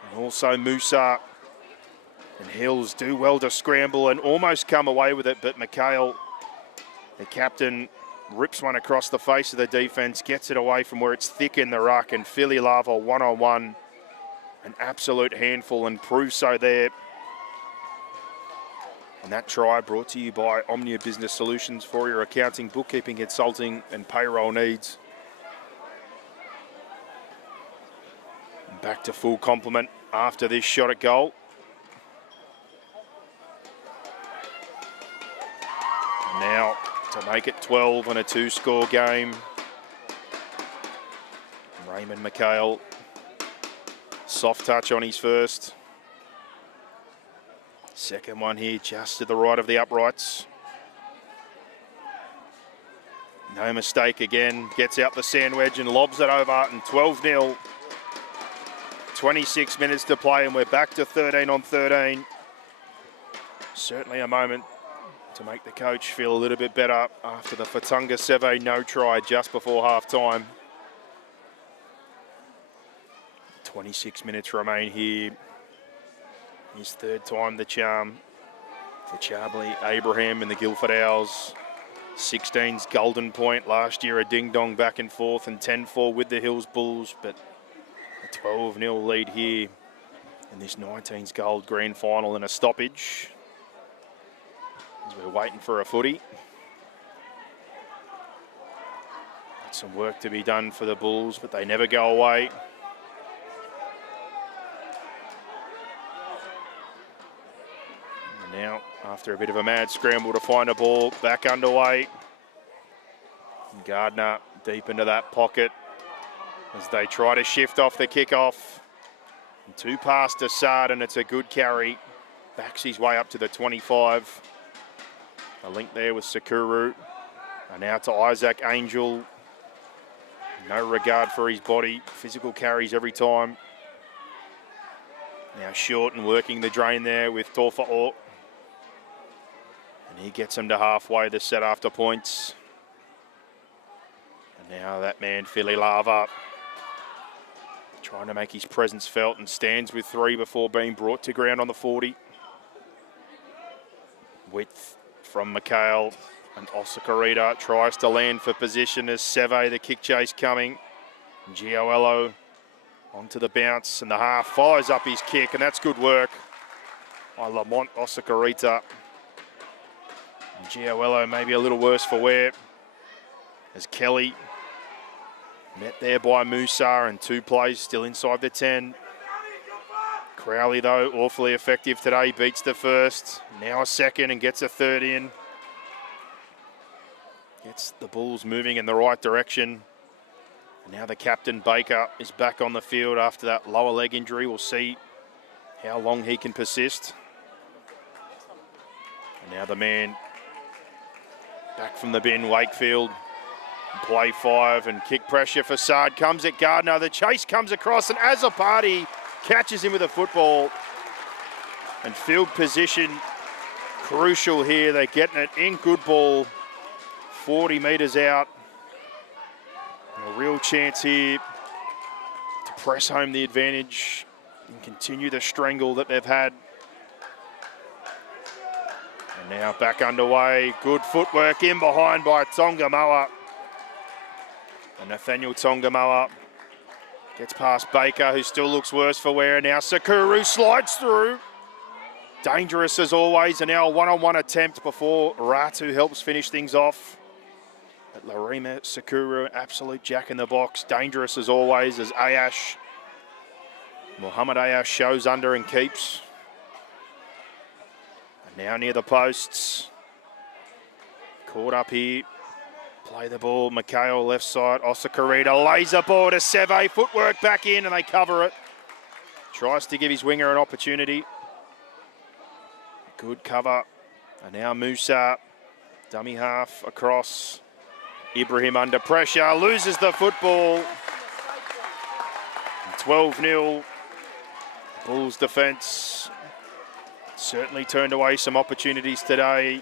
and also Musa. And Hills do well to scramble and almost come away with it, but Mikhail The captain rips one across the face of the defence, gets it away from where it's thick in the ruck, and Philly Lava one-on-one, an absolute handful, and proves so there. And that try brought to you by Omnia Business Solutions for your accounting, bookkeeping, consulting and payroll needs. Back to full complement after this shot at goal. And now to make it 12 in a 2-score game, Raymond McHale, soft touch on his first. Second one here, just to the right of the uprights. No mistake again, gets out the sand wedge and lobs it over, and 12-0. 26 minutes to play, and we're back to 13 on 13. Certainly a moment to make the coach feel a little bit better after the Fatunga Seve no try just before half time. 26 minutes remain here. His third time the charm for Charbly Abraham and the Guildford Owls. 16's golden point last year, a ding-dong back and forth, and 10-4 with the Hills Bulls, but a 12-0 lead here in this 19's gold grand final in a stoppage as we're waiting for a footy. Some work to be done for the Bulls, but they never go away. And now, after a bit of a mad scramble to find a ball, back underway. And Gardner deep into that pocket as they try to shift off the kickoff. And 2 past Assad, and it's a good carry. Backs his way up to the 25. A link there with Sakuru. And now to Isaac Angel. No regard for his body. Physical carries every time. Now short and working the drain there with Torfa Orr. And he gets him to halfway the set after points. And now that man, Philly Lava, trying to make his presence felt, and stands with 3 before being brought to ground on the 40. Width from McHale, and Osakarita tries to land for position as Seve, the kick chase coming. Gioello onto the bounce, and the half follows up his kick, and that's good work by Lamont Osakarita. And Gioello maybe a little worse for wear as Kelly met there by Musa, and 2 plays still inside the 10. Crowley, though, awfully effective today, beats the first. Now a second and gets a third in. Gets the Bulls moving in the right direction. And now the captain, Baker, is back on the field after that lower leg injury. We'll see how long he can persist. And now the man back from the bin, Wakefield. Play 5 and kick pressure for Saad. Comes at Gardner. The chase comes across, and Azzopardi catches him with a football. And field position crucial here. They're getting it in, good ball. 40 metres out. And a real chance here to press home the advantage and continue the strangle that they've had. And now back underway. Good footwork in behind by Tongamoa. And Nathaniel Tongamoa gets past Baker, who still looks worse for wear. Now Sakuru slides through. Dangerous as always, and now a one-on-one attempt before Ratu helps finish things off. But Larima Sakuru, absolute jack in the box. Dangerous as always as Mohamed Ayash shows under and keeps. And now near the posts. Caught up here. Play the ball, McHale left side, Osakarita, laser ball to Seve, footwork back in, and they cover it. Tries to give his winger an opportunity. Good cover. And now Musa, dummy half across. Ibrahim under pressure, loses the football. 12-0. Bulls defence certainly turned away some opportunities today,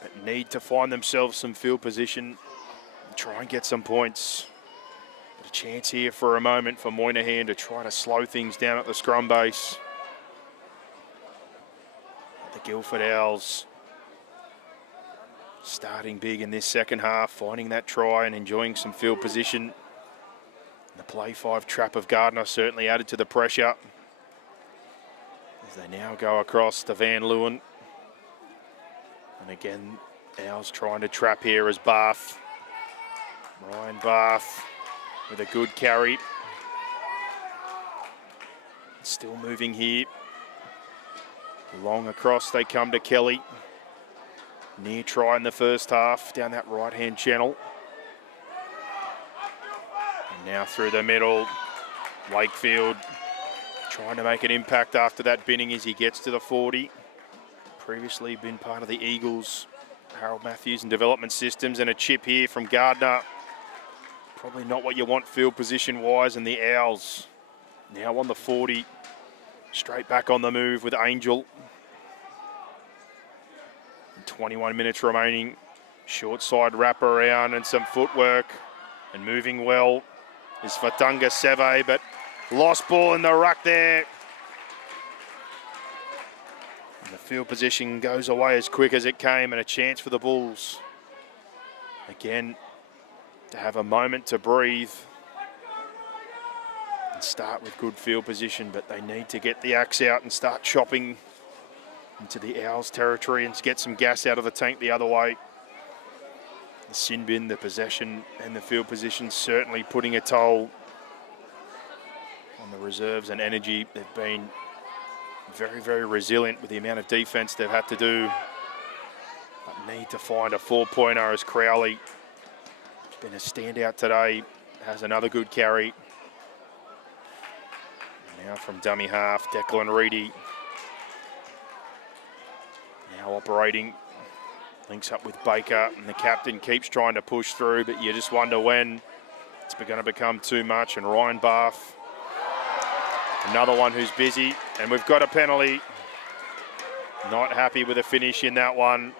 but need to find themselves some field position and try and get some points. But a chance here for a moment for Moynihan to try to slow things down at the scrum base. The Guildford Owls starting big in this second half, finding that try and enjoying some field position. The play 5 trap of Gardner certainly added to the pressure as they now go across to Van Leeuwen. And again, Owls trying to trap here as Bath. Ryan Bath with a good carry. Still moving here. Long across they come to Kelly. Near try in the first half down that right-hand channel. And now through the middle, Wakefield trying to make an impact after that binning as he gets to the 40. Previously been part of the Eagles, Harold Matthews and development systems, and a chip here from Gardner. Probably not what you want field position-wise, and the Owls now on the 40. Straight back on the move with Angel. 21 minutes remaining. Short side wrap around and some footwork. And moving well is Fatunga Seve, but lost ball in the ruck there. And the field position goes away as quick as it came, and a chance for the Bulls. Again, to have a moment to breathe and start with good field position, but they need to get the axe out and start chopping into the Owls territory and get some gas out of the tank the other way. The sin bin, the possession and the field position certainly putting a toll on the reserves and energy. They've been very, very resilient with the amount of defence they've had to do, but need to find a 4-pointer as Crowley, who's been a standout today, has another good carry. Now from dummy half, Declan Reedy. Now operating, links up with Baker, and the captain keeps trying to push through, but you just wonder when it's going to become too much. And Ryan Bath, another one who's busy, and we've got a penalty. Not happy with the finish in that one.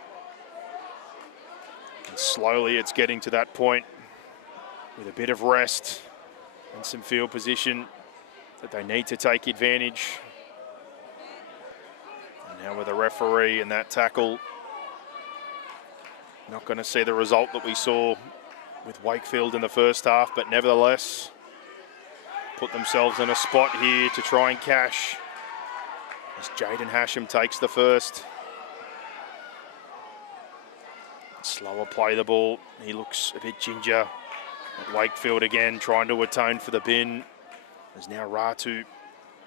And slowly it's getting to that point with a bit of rest and some field position that they need to take advantage. And now with a referee and that tackle, not going to see the result that we saw with Wakefield in the first half, but nevertheless put themselves in a spot here to try and cash as Jaden Hasham takes the first. Slower play the ball. He looks a bit ginger. Wakefield again trying to atone for the bin. As now Ratu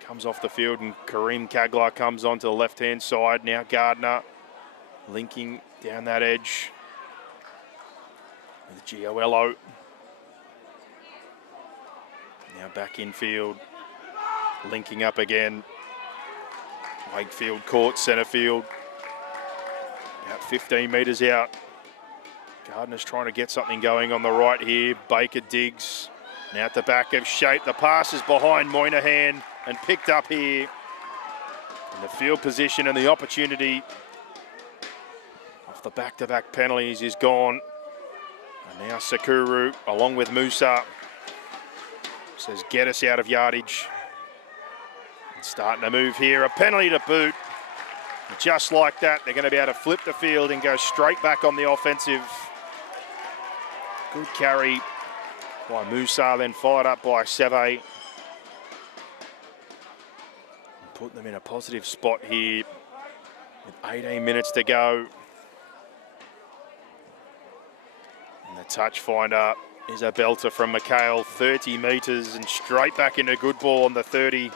comes off the field and Kareem Kaglar comes onto the left-hand side. Now Gardner linking down that edge with Gioello. Now back infield, linking up again. Wakefield caught centre field, about 15 metres out. Gardner's trying to get something going on the right here. Baker digs. Now at the back of shape, the pass is behind Moynihan and picked up here. And the field position and the opportunity off the back-to-back penalties is gone. And now Sakuru, along with Musa, says get us out of yardage. And starting to move here, a penalty to boot. And just like that, they're going to be able to flip the field and go straight back on the offensive. Good carry by Musa, then followed up by Seve. Put them in a positive spot here with 18 minutes to go. And the touch finder is a belter from McHale, 30 metres and straight back into good ball on the 30.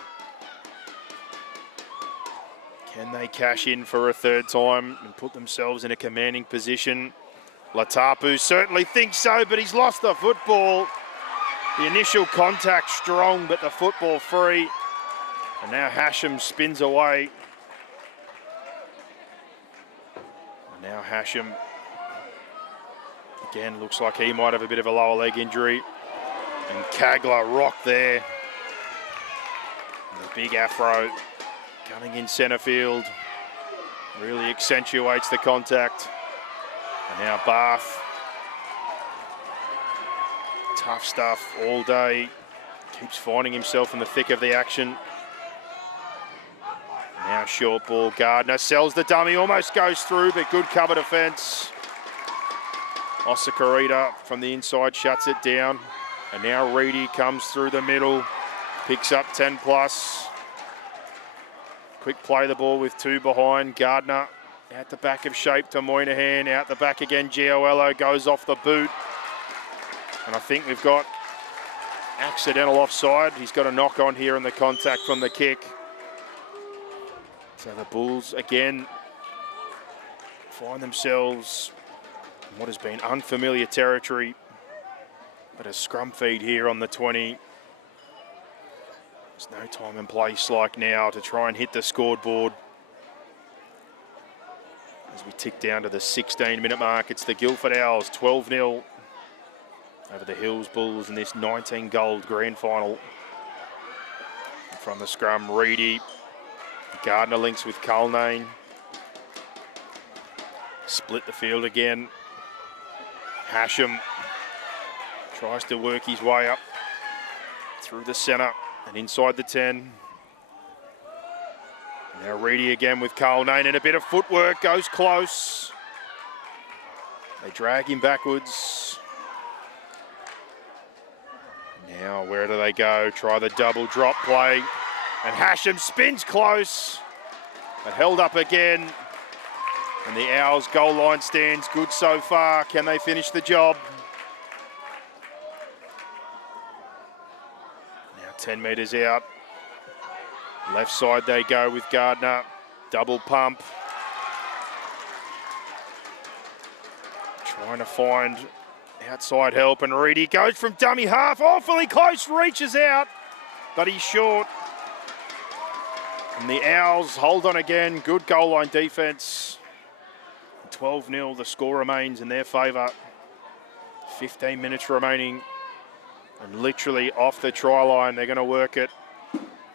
Can they cash in for a third time and put themselves in a commanding position? Latapu certainly thinks so, but he's lost the football. The initial contact strong, but the football free. And now Hasham spins away. And now Hasham, again, looks like he might have a bit of a lower leg injury. And Kagler rocked there. And the big afro coming in centre field. Really accentuates the contact. And now Bath. Tough stuff all day. Keeps finding himself in the thick of the action. Now short ball, Gardner sells the dummy, almost goes through, but good cover defence. Osakarita from the inside shuts it down. And now Reedy comes through the middle, picks up 10 plus. Quick play the ball with 2 behind. Gardner out the back of shape to Moynihan. Out the back again, Gioello goes off the boot. And I think we've got accidental offside. He's got a knock on here in the contact from the kick. So the Bulls again find themselves in what has been unfamiliar territory, but a scrum feed here on the 20. There's no time and place like now to try and hit the scoreboard. As we tick down to the 16-minute mark, it's the Guildford Owls 12-0 over the Hills Bulls in this 19 gold grand final. From the scrum, Reedy. Gardner links with Culnane. Split the field again. Hashem tries to work his way up through the centre and inside the 10. Now Reedy again with Culnane, and a bit of footwork, goes close. They drag him backwards. Now where do they go? Try the double drop play. And Hashem spins close, but held up again. And the Owls goal line stands good so far. Can they finish the job? Now 10 metres out. Left side they go with Gardner. Double pump. Trying to find outside help, and Reedy goes from dummy half. Awfully close, reaches out, but he's short. And the Owls hold on again. Good goal line defence. 12-0, the score remains in their favour. 15 minutes remaining. And literally off the try line, they're going to work it.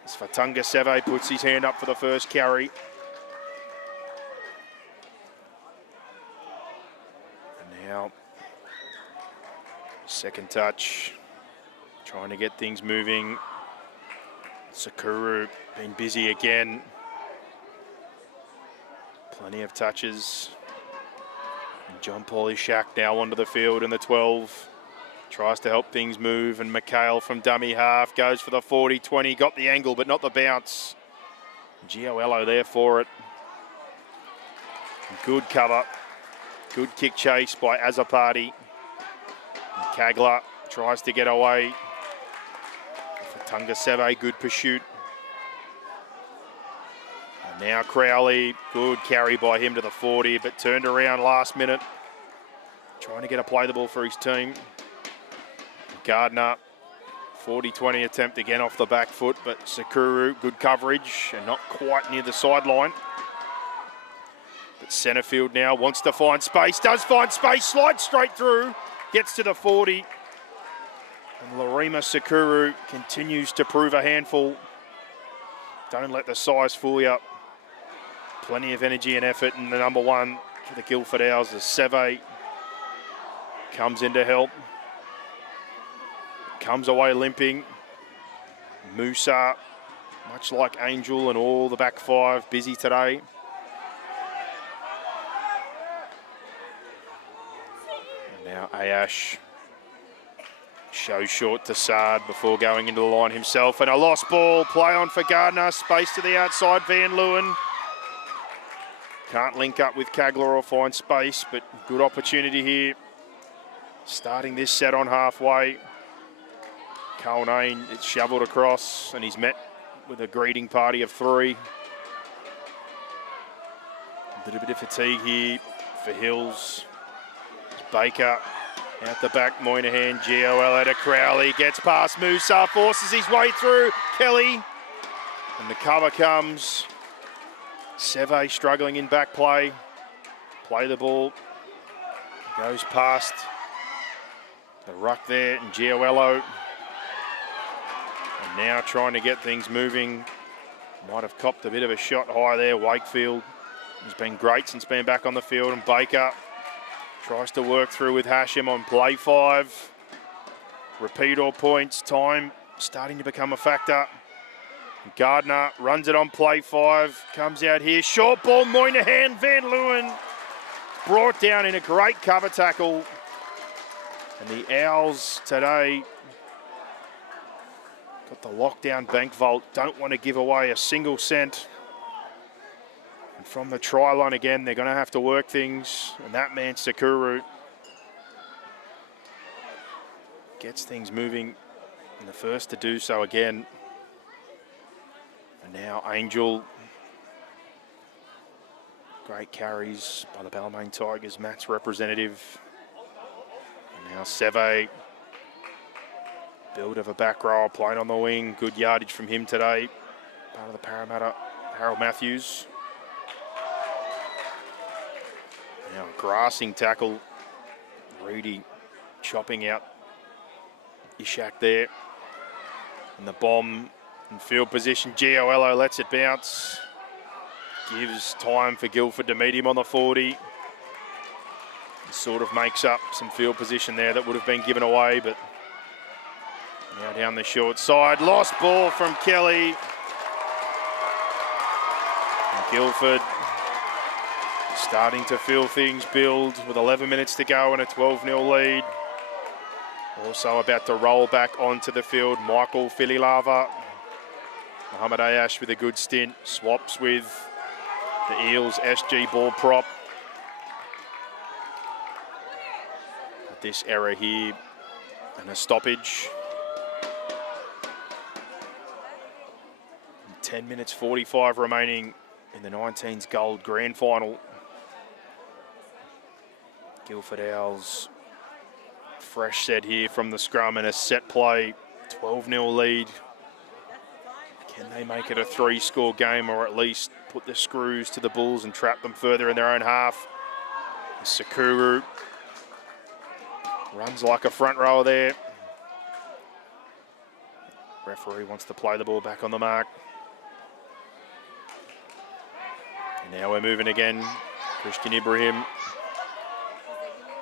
As Fatunga Seve puts his hand up for the first carry. And now, second touch. Trying to get things moving. Sakuru been busy again. Plenty of touches. And John Polishak now onto the field in the 12. Tries to help things move, and McHale from dummy half goes for the 40-20. Got the angle, but not the bounce. Gioello there for it. Good cover. Good kick chase by Azapati. Kagler tries to get away. Tunga Seve, good pursuit. And now Crowley, good carry by him to the 40, but turned around last minute. Trying to get a play the ball for his team. Gardner, 40-20 attempt again off the back foot, but Sakuru, good coverage and not quite near the sideline. But centre field now wants to find space, does find space, slides straight through, gets to the 40. And Larima Sakuru continues to prove a handful. Don't let the size fool you up. Plenty of energy and effort, and the number 1 for the Guildford Owls is Seve. Comes in to help. Comes away limping. Musa, much like Angel and all the back 5, busy today. And now Ayash. Shows short to Saad before going into the line himself. And a lost ball, play on for Gardner. Space to the outside, Van Leeuwen. Can't link up with Kagler or find space, but good opportunity here. Starting this set on halfway. Culnane, it's shoveled across, and he's met with a greeting party of 3. A little bit of fatigue here for Hills. It's Baker. Out the back, Moynihan, Gioello to Crowley, gets past Musa, forces his way through, Kelly. And the cover comes. Seve struggling in back play. Play the ball. Goes past the ruck there, and Gioello. And now trying to get things moving. Might have copped a bit of a shot high there, Wakefield. He's been great since being back on the field, and Baker tries to work through with Hashem on play 5. Repeat all points. Time starting to become a factor. Gardner runs it on play 5. Comes out here. Short ball, Moynihan, Van Leeuwen. Brought down in a great cover tackle. And the Owls today got the lockdown bank vault, don't want to give away a single cent. And from the try line again, they're going to have to work things. And that man, Sakuru, gets things moving, and the first to do so again. And now Angel. Great carries by the Balmain Tigers, Matt's representative. And now Seve, build of a back row, playing on the wing. Good yardage from him today. Part of the Parramatta, Harold Matthews. Now a grassing tackle. Reedy chopping out Ishak there. And the bomb in field position. Gioello lets it bounce. Gives time for Guildford to meet him on the 40. It sort of makes up some field position there that would have been given away, but now down the short side. Lost ball from Kelly. And Guildford starting to feel things build with 11 minutes to go and a 12-0 lead. Also about to roll back onto the field, Michael Fililava. Muhammad Ayash with a good stint, swaps with the Eels SG ball prop. But this error here and a stoppage. 10 minutes 45 remaining in the 19s Gold Grand Final. Guildford Owls fresh set here from the scrum and a set play, 12-0 lead. Can they make it a 3-score game, or at least put the screws to the Bulls and trap them further in their own half? Sakuru runs like a front rower there. Referee wants to play the ball back on the mark. And now we're moving again. Christian Ibrahim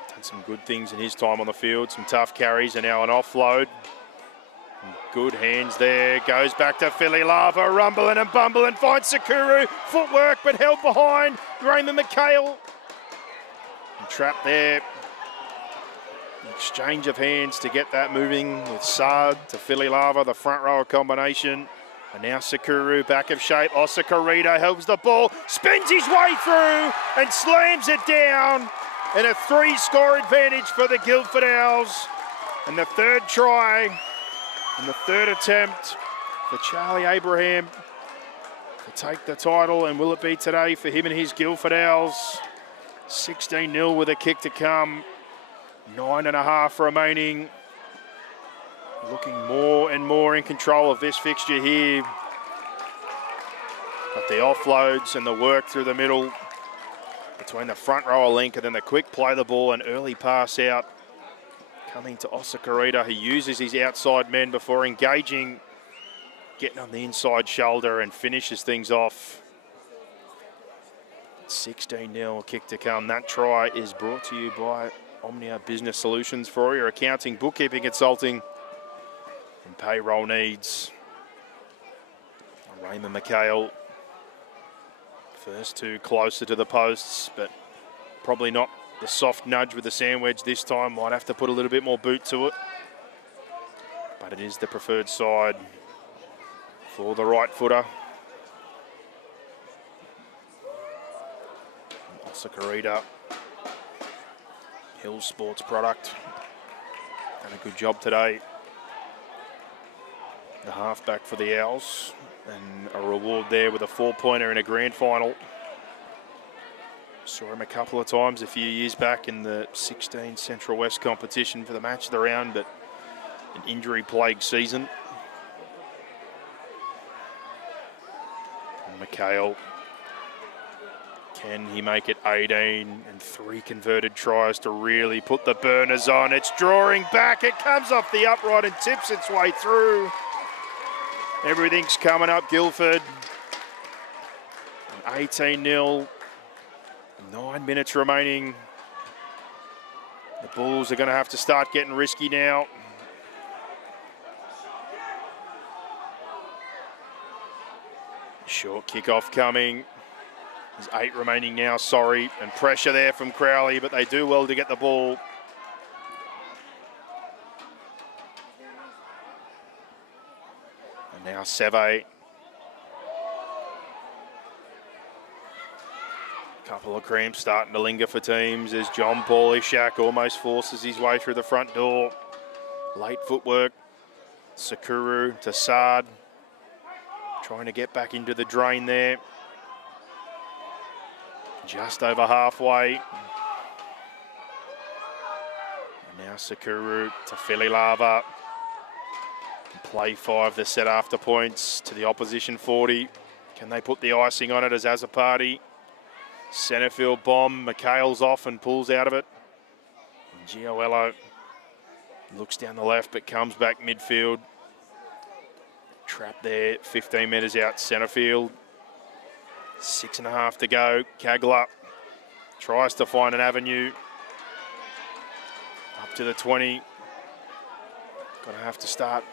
done some good things in his time on the field, some tough carries, and now an offload. Good hands there, goes back to Philly Lava, rumbling and bumbling, finds Sakuru, footwork but held behind, Raymond McHale. Trapped there. Exchange of hands to get that moving with Saad to Philly Lava, the front rower combination. And now Sakuru back of shape, Osakarita helps the ball, spins his way through and slams it down. And a 3-score advantage for the Guildford Owls. And the third try and the third attempt for Charlie Abraham to take the title. And will it be today for him and his Guildford Owls? 16-0 with a kick to come. 9.5 remaining. Looking more and more in control of this fixture here. But the offloads and the work through the middle between the front rower link and then the quick play the ball and early pass out. Coming to Osakarita, who uses his outside men before engaging, getting on the inside shoulder and finishes things off. 16-0 kick to come. That try is brought to you by Omnia Business Solutions for all your accounting, bookkeeping, consulting and payroll needs. Raymond McHale, first two closer to the posts, but probably not the soft nudge with the sandwich this time. Might have to put a little bit more boot to it. But it is the preferred side for the right footer. Osakarita, Hill Sports product. Done a good job today. The halfback for the Owls. And a reward there with a 4-pointer in a grand final. Saw him a couple of times a few years back in the 16 Central West competition for the match of the round, but an injury-plagued season. And McHale, can he make it 18 and 3 converted tries to really put the burners on? It's drawing back, it comes off the upright and tips its way through. Everything's coming up, Guildford. 18-0. 9 minutes remaining. The Bulls are going to have to start getting risky now. Short kickoff coming. There's 8 remaining now, sorry. And pressure there from Crowley, but they do well to get the ball. And now Seve. Couple of cramps starting to linger for teams as John Paulishak almost forces his way through the front door. Late footwork. Sakuru to Sard. Trying to get back into the drain there. Just over halfway. And now Sakuru to Fililava. Play 5, the set after points to the opposition 40. Can they put the icing on it as Azzopardi? Centerfield bomb. McHale's off and pulls out of it. And Gioello looks down the left but comes back midfield. Trap there, 15 metres out centre field. 6.5 to go. Kagler tries to find an avenue. Up to the 20. Gonna have to start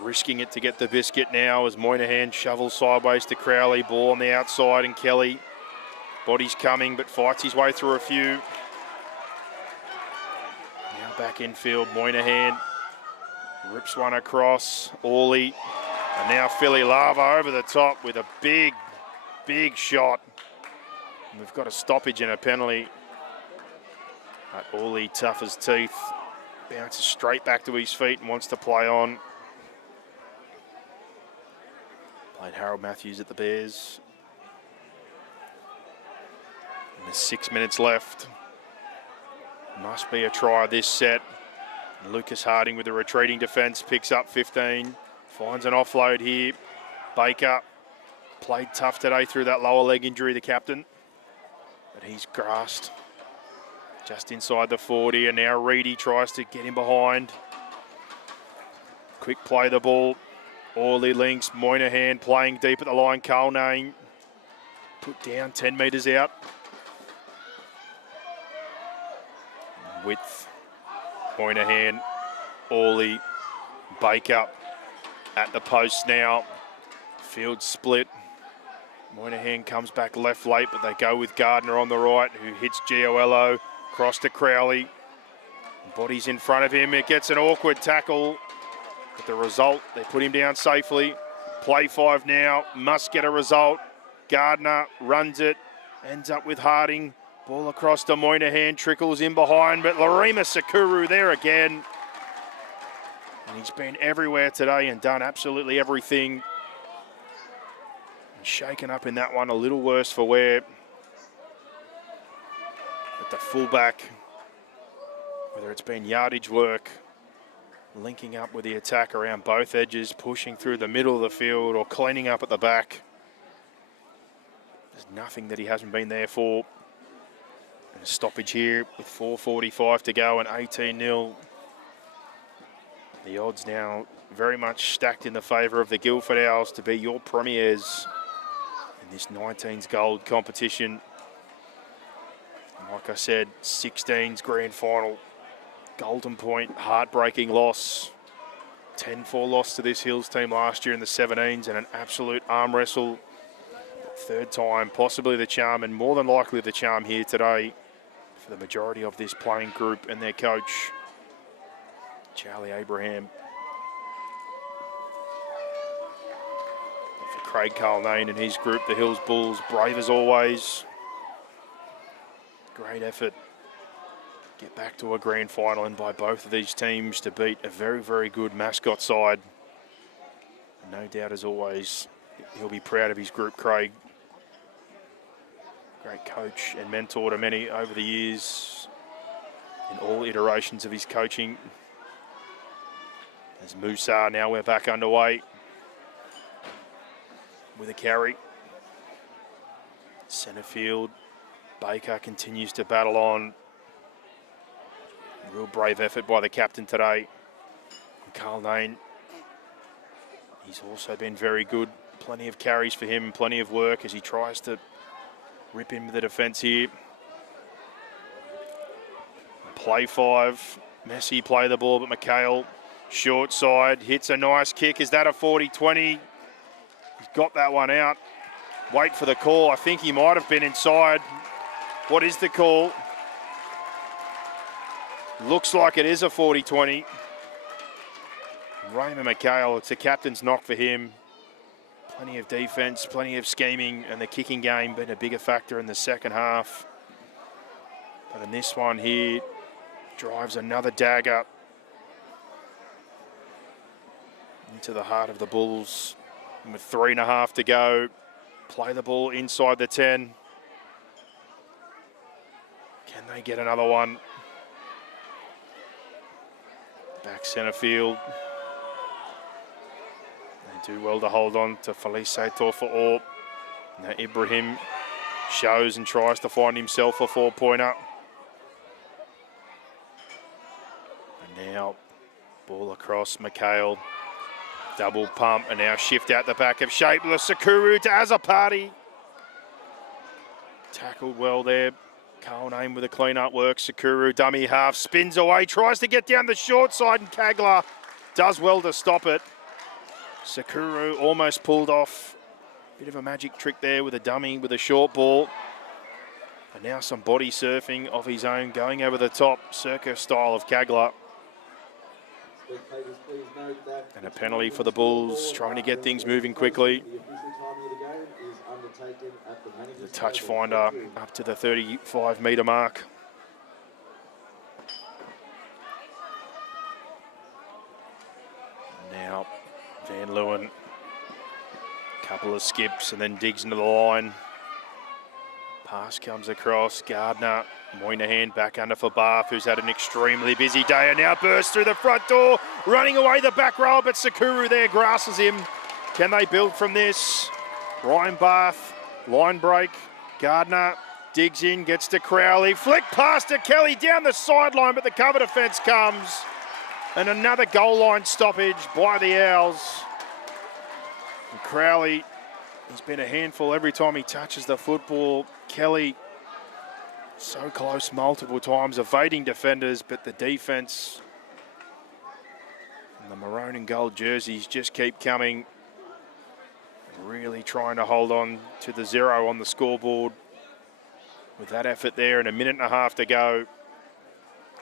risking it to get the biscuit now as Moynihan shovels sideways to Crowley. Ball on the outside and Kelly. Body's coming but fights his way through a few. Now back infield, Moynihan. Rips one across, Orley, and now Fililava over the top with a big shot. And we've got a stoppage and a penalty. But Orley, tough as teeth, bounces straight back to his feet and wants to play on. Played Harold Matthews at the Bears. And there's 6 minutes left. Must be a try this set. Lucas Harding with the retreating defence picks up 15. Finds an offload here. Baker played tough today through that lower leg injury, the captain. But he's grasped just inside the 40. And now Reedy tries to get him behind. Quick play the ball. Orley links. Moynihan playing deep at the line. Culnane put down 10 metres out. Width. Moynihan, Orley, Baker at the post now. Field split. Moynihan comes back left late, but they go with Gardner on the right, who hits Gioello. Cross to Crowley. Body's in front of him. It gets an awkward tackle. But the result, they put him down safely. Play 5 now. Must get a result. Gardner runs it. Ends up with Harding. Ball across to Moynihan, trickles in behind, but Larima Sakuru there again. And he's been everywhere today and done absolutely everything. And shaken up in that one, a little worse for wear. But the fullback, whether it's been yardage work, linking up with the attack around both edges, pushing through the middle of the field or cleaning up at the back, there's nothing that he hasn't been there for. And a stoppage here with 4:45 to go and 18-0. The odds now very much stacked in the favour of the Guildford Owls to be your premiers in this 19s gold competition. And like I said, 16s grand final. Golden Point, heartbreaking loss. 10-4 loss to this Hills team last year in the 17s and an absolute arm wrestle. Third time, possibly the charm and more than likely the charm here today for the majority of this playing group and their coach, Charlie Abraham. For Craig Culnane and his group, the Hills Bulls, brave as always. Great effort. Get back to a grand final and by both of these teams to beat a very, very good mascot side. No doubt as always, he'll be proud of his group, Craig. Great coach and mentor to many over the years in all iterations of his coaching. As Musa, now we're back underway with a carry. Centre field, Baker continues to battle on. Real brave effort by the captain today. Culnane, he's also been very good. Plenty of carries for him, plenty of work as he tries to rip into the defence here. Play 5. Messi play the ball, but McHale, short side, hits a nice kick. Is that a 40-20? He's got that one out. Wait for the call. I think he might have been inside. What is the call? Looks like it is a 40-20. Raymond McHale, it's a captain's knock for him. Plenty of defence, plenty of scheming, and the kicking game been a bigger factor in the second half. But in this one here, drives another dagger into the heart of the Bulls. And with 3.5 to go, play the ball inside the 10. Can they get another one? Back centre field. They do well to hold on to Felice Torfa-Orr. Now Ibrahim shows and tries to find himself a 4-pointer. And now ball across McHale. Double pump and now shift out the back of Shapeless. Sakuru to Azapati. Tackled well there. Carl Name with a clean up work. Sakuru dummy half, spins away, tries to get down the short side, and Kagler does well to stop it. Sakuru almost pulled off. Bit of a magic trick there with a dummy with a short ball. And now some body surfing of his own, going over the top, circus style of Kagler. And a penalty for the Bulls, trying to get things moving quickly. The touch finder up to the 35-metre mark. Now Van Leeuwen, couple of skips and then digs into the line. Pass comes across, Gardner, Moynihan back under for Bath, who's had an extremely busy day and now bursts through the front door, running away the back row, but Sakuru there grasses him. Can they build from this? Ryan Bath, line break, Gardner digs in, gets to Crowley, flick past to Kelly down the sideline, but the cover defence comes. And another goal line stoppage by the Owls. And Crowley, he's been a handful every time he touches the football. Kelly, so close multiple times, evading defenders, but the defence and the maroon and gold jerseys just keep coming. Really trying to hold on to the 0 on the scoreboard. With that effort there and 1.5 to go,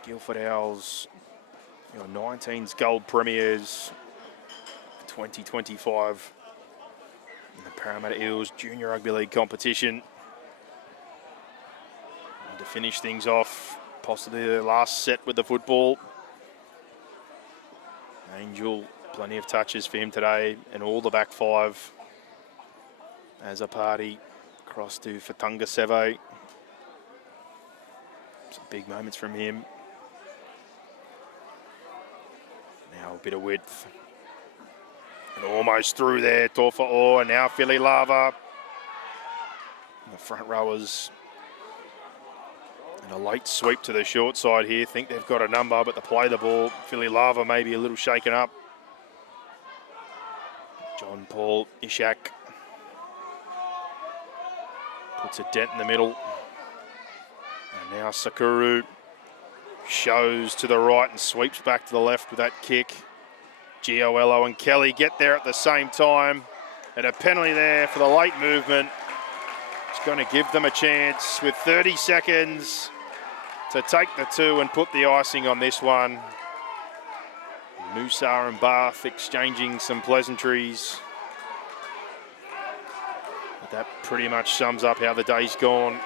Guildford Owls, 19's gold premiers 2025 in the Parramatta Eels Junior Rugby League competition. And to finish things off, possibly their last set with the football. Angel, plenty of touches for him today, and all the back five. As a party across to Fatunga Seve. Some big moments from him. Now a bit of width. And almost through there, Torfa-Orr, and now Philly Lava. And the front rowers. And a late sweep to the short side here. Think they've got a number, but to play the ball, Philly Lava may be a little shaken up. John Paul Ishak puts a dent in the middle. And now Sakuru shows to the right and sweeps back to the left with that kick. Gioello and Kelly get there at the same time. And a penalty there for the late movement. It's going to give them a chance with 30 seconds to take the 2 and put the icing on this one. Musa and Bath exchanging some pleasantries. That pretty much sums up how the day's gone.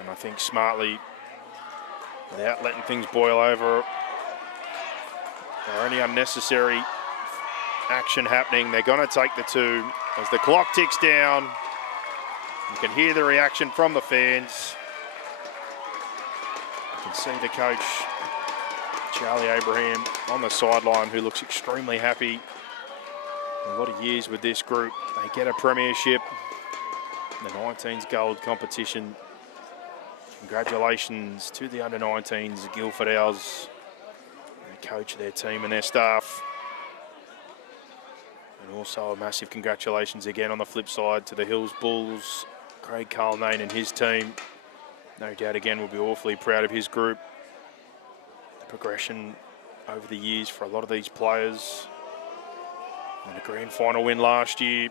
And I think smartly, without letting things boil over, or any unnecessary action happening, they're going to take the 2 as the clock ticks down. You can hear the reaction from the fans. You can see the coach, Charlie Abraham, on the sideline, who looks extremely happy. A lot of years with this group, they get a premiership, the 19's gold competition. Congratulations to the under-19s, Guildford Owls, the coach, their team and their staff. And also a massive congratulations again on the flip side to the Hills Bulls, Craig Carlnane and his team. No doubt again will be awfully proud of his group. The progression over the years for a lot of these players. And a grand final win last year,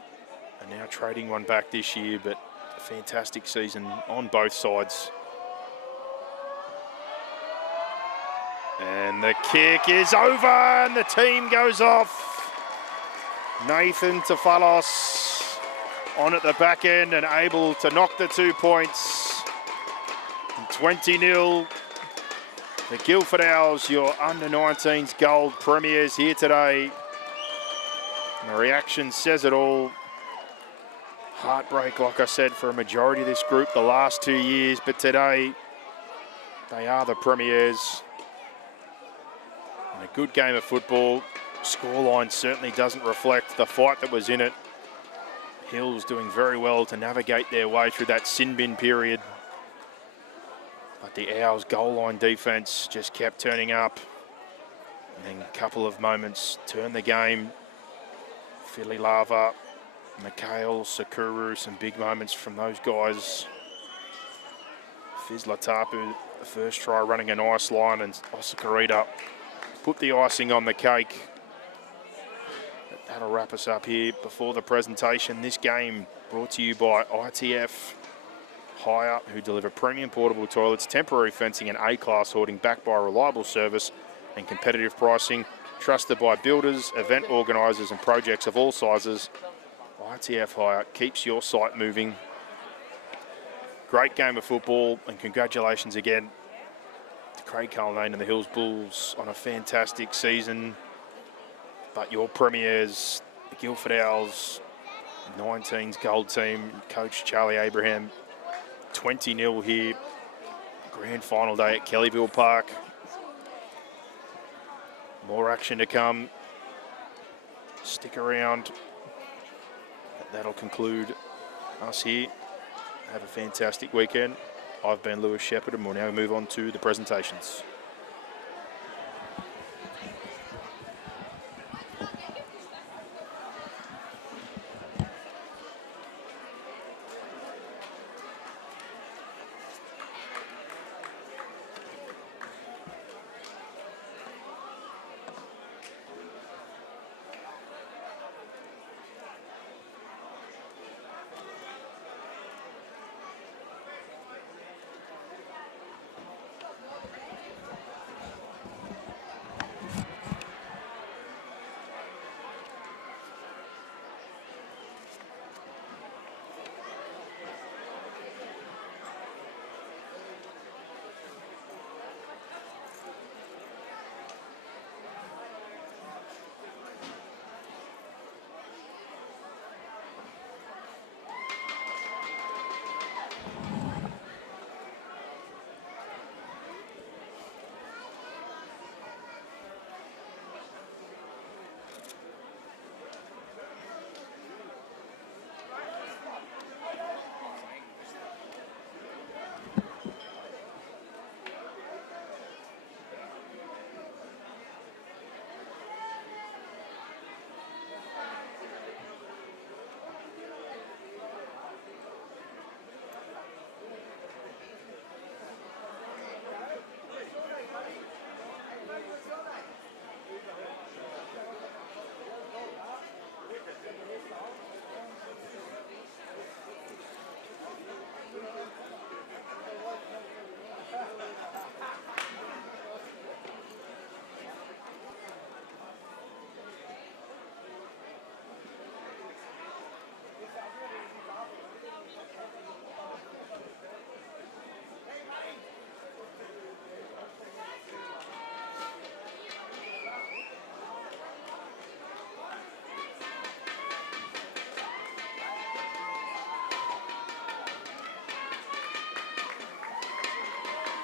and now trading one back this year, but a fantastic season on both sides. And the kick is over and the team goes off. Nathan Tafalos on at the back end and able to knock the 2 points. 20-0. The Guildford Owls, your under-19s gold premiers here today. And the reaction says it all. Heartbreak, like I said, for a majority of this group the last 2 years, but today they are the premiers. And a good game of football. Scoreline certainly doesn't reflect the fight that was in it. Hills doing very well to navigate their way through that sin bin period. But the Owls' goal line defence just kept turning up. And then a couple of moments turned the game. Philly Lava, Mikhail, Sakuru, some big moments from those guys. Fizla Tapu, the first try running a nice line, and Osakarita put the icing on the cake. But that'll wrap us up here before the presentation. This game brought to you by ITF Hire, who deliver premium portable toilets, temporary fencing and A-class hoarding, backed by reliable service and competitive pricing. Trusted by builders, event organisers and projects of all sizes. ITF Hire keeps your site moving. Great game of football, and congratulations again to Craig Cullinane and the Hills Bulls on a fantastic season. But your premiers, the Guildford Owls, 19's gold team, Coach Charlie Abraham, 20-0 here. Grand final day at Kellyville Park. More action to come. Stick around. That'll conclude us here. Have a fantastic weekend. I've been Lewis Shepherd, and we'll now move on to the presentations.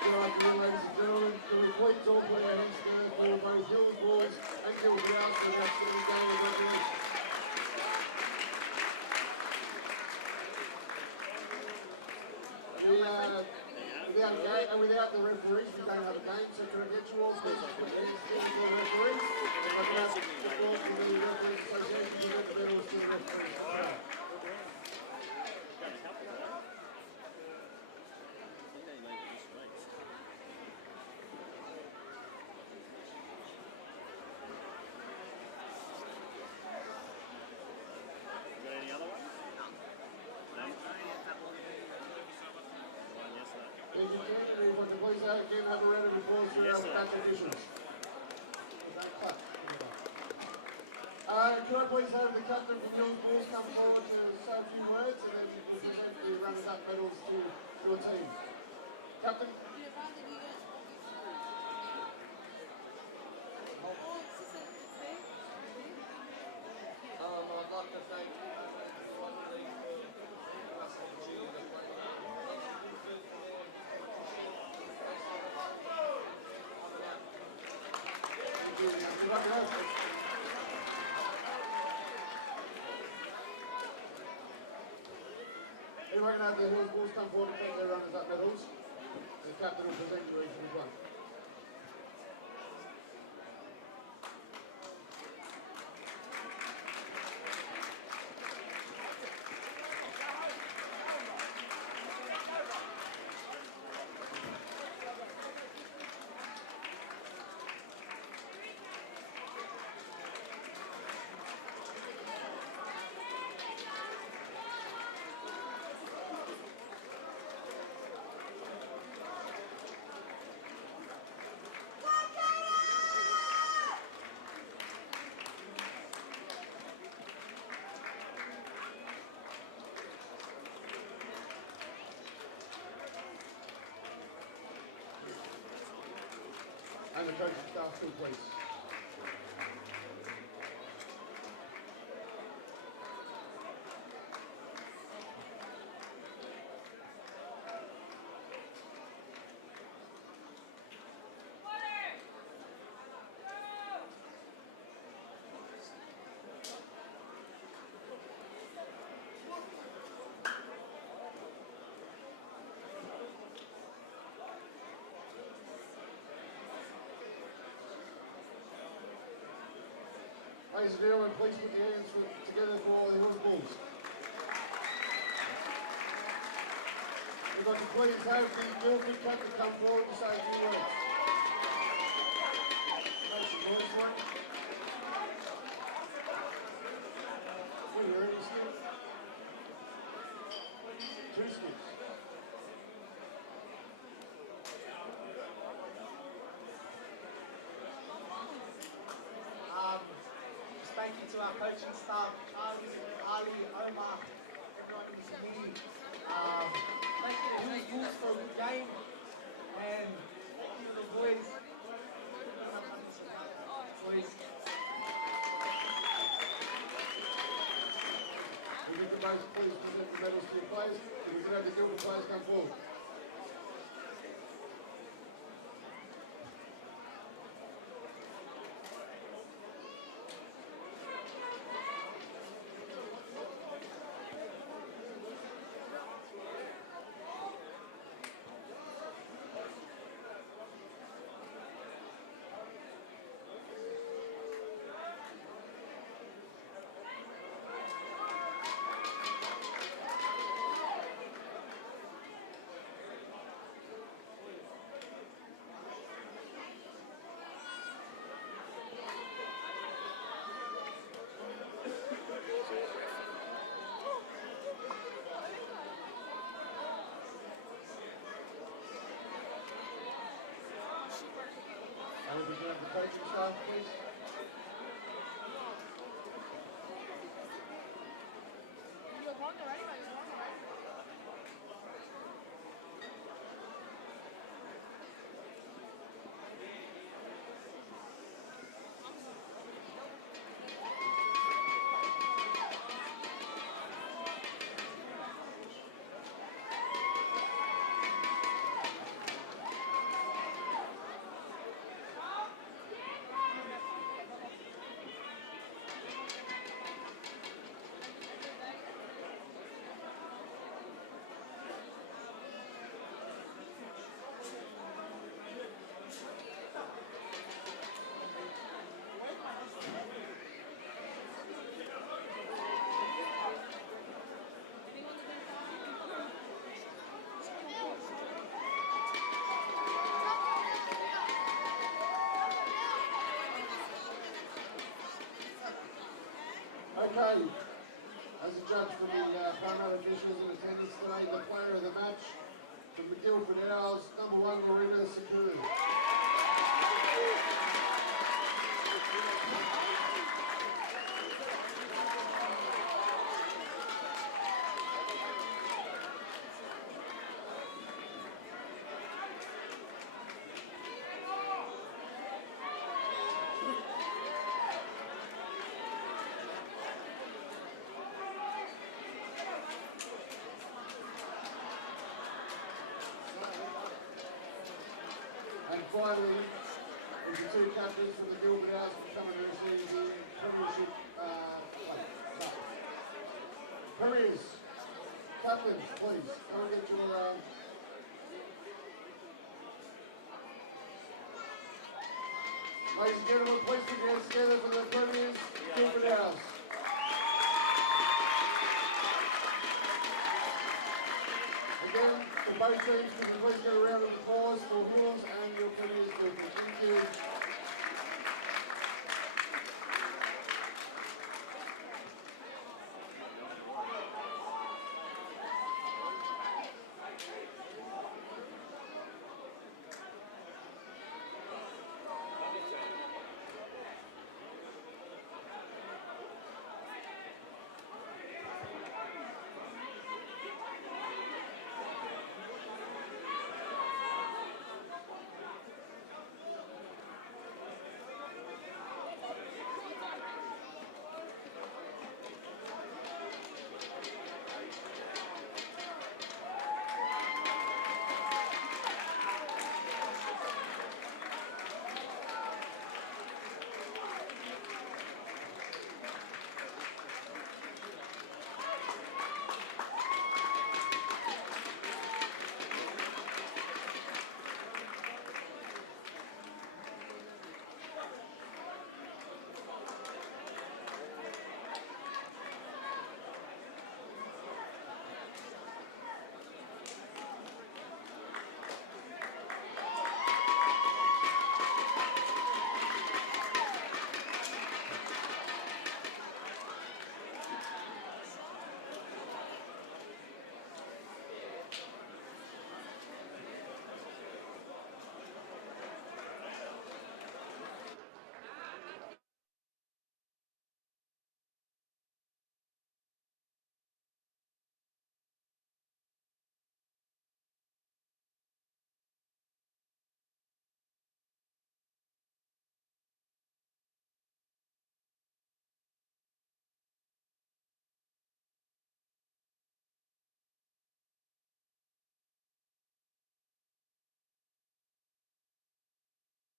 Good afternoon, ladies and gentlemen. Can we please all put our hands together for both Hills Boys and Guildford Owls for the outstanding game of rugby. Without the referees, we don't have a game, so can I get you all to put your hands together for the referees? I can ask the all to the Referees Association to get the medals to the referees. Again, have a round of applause for our officials. Could I please have the captain from Guildford come forward to say a few words and then we'll present the runners-up medals to your team. Captain? I'd like to thank the league for us and Julie. Anyone can have the Hills Bulls come forward and take their runners-up medals. The captain will present you each one. And the coaching staff still, please. Ladies and gentlemen, please put your hands together for all the Hills Bulls. We'd like to please have the Guildford captain come forward to say a few words. Make some noise for him. What are you ready to skip? 2 skips. Thank you to our coaching staff, Charlie, Ali, Omar, everyone in the community. Thank you to the Hills Bulls for a good game, and thank you to the boys. Boys. We need the boys please present the medals to your players. We can have the Guildford players come forward. And we can have the coaching staff, please. Okay, as a judge for the Parramatta officials in attendance today, the player of the match from the Guildford Owls, number 1, Marina Sakuru. Riley is the two captains from the Guildford House coming to receive the Premiership Premiers. Captains, please, come and get your ladies and gentlemen, please put your hands together for the Premiers, Guildford House. Again, for both teams, could you please get a round of applause for Mullins and your Premiers Guildford. Thank you.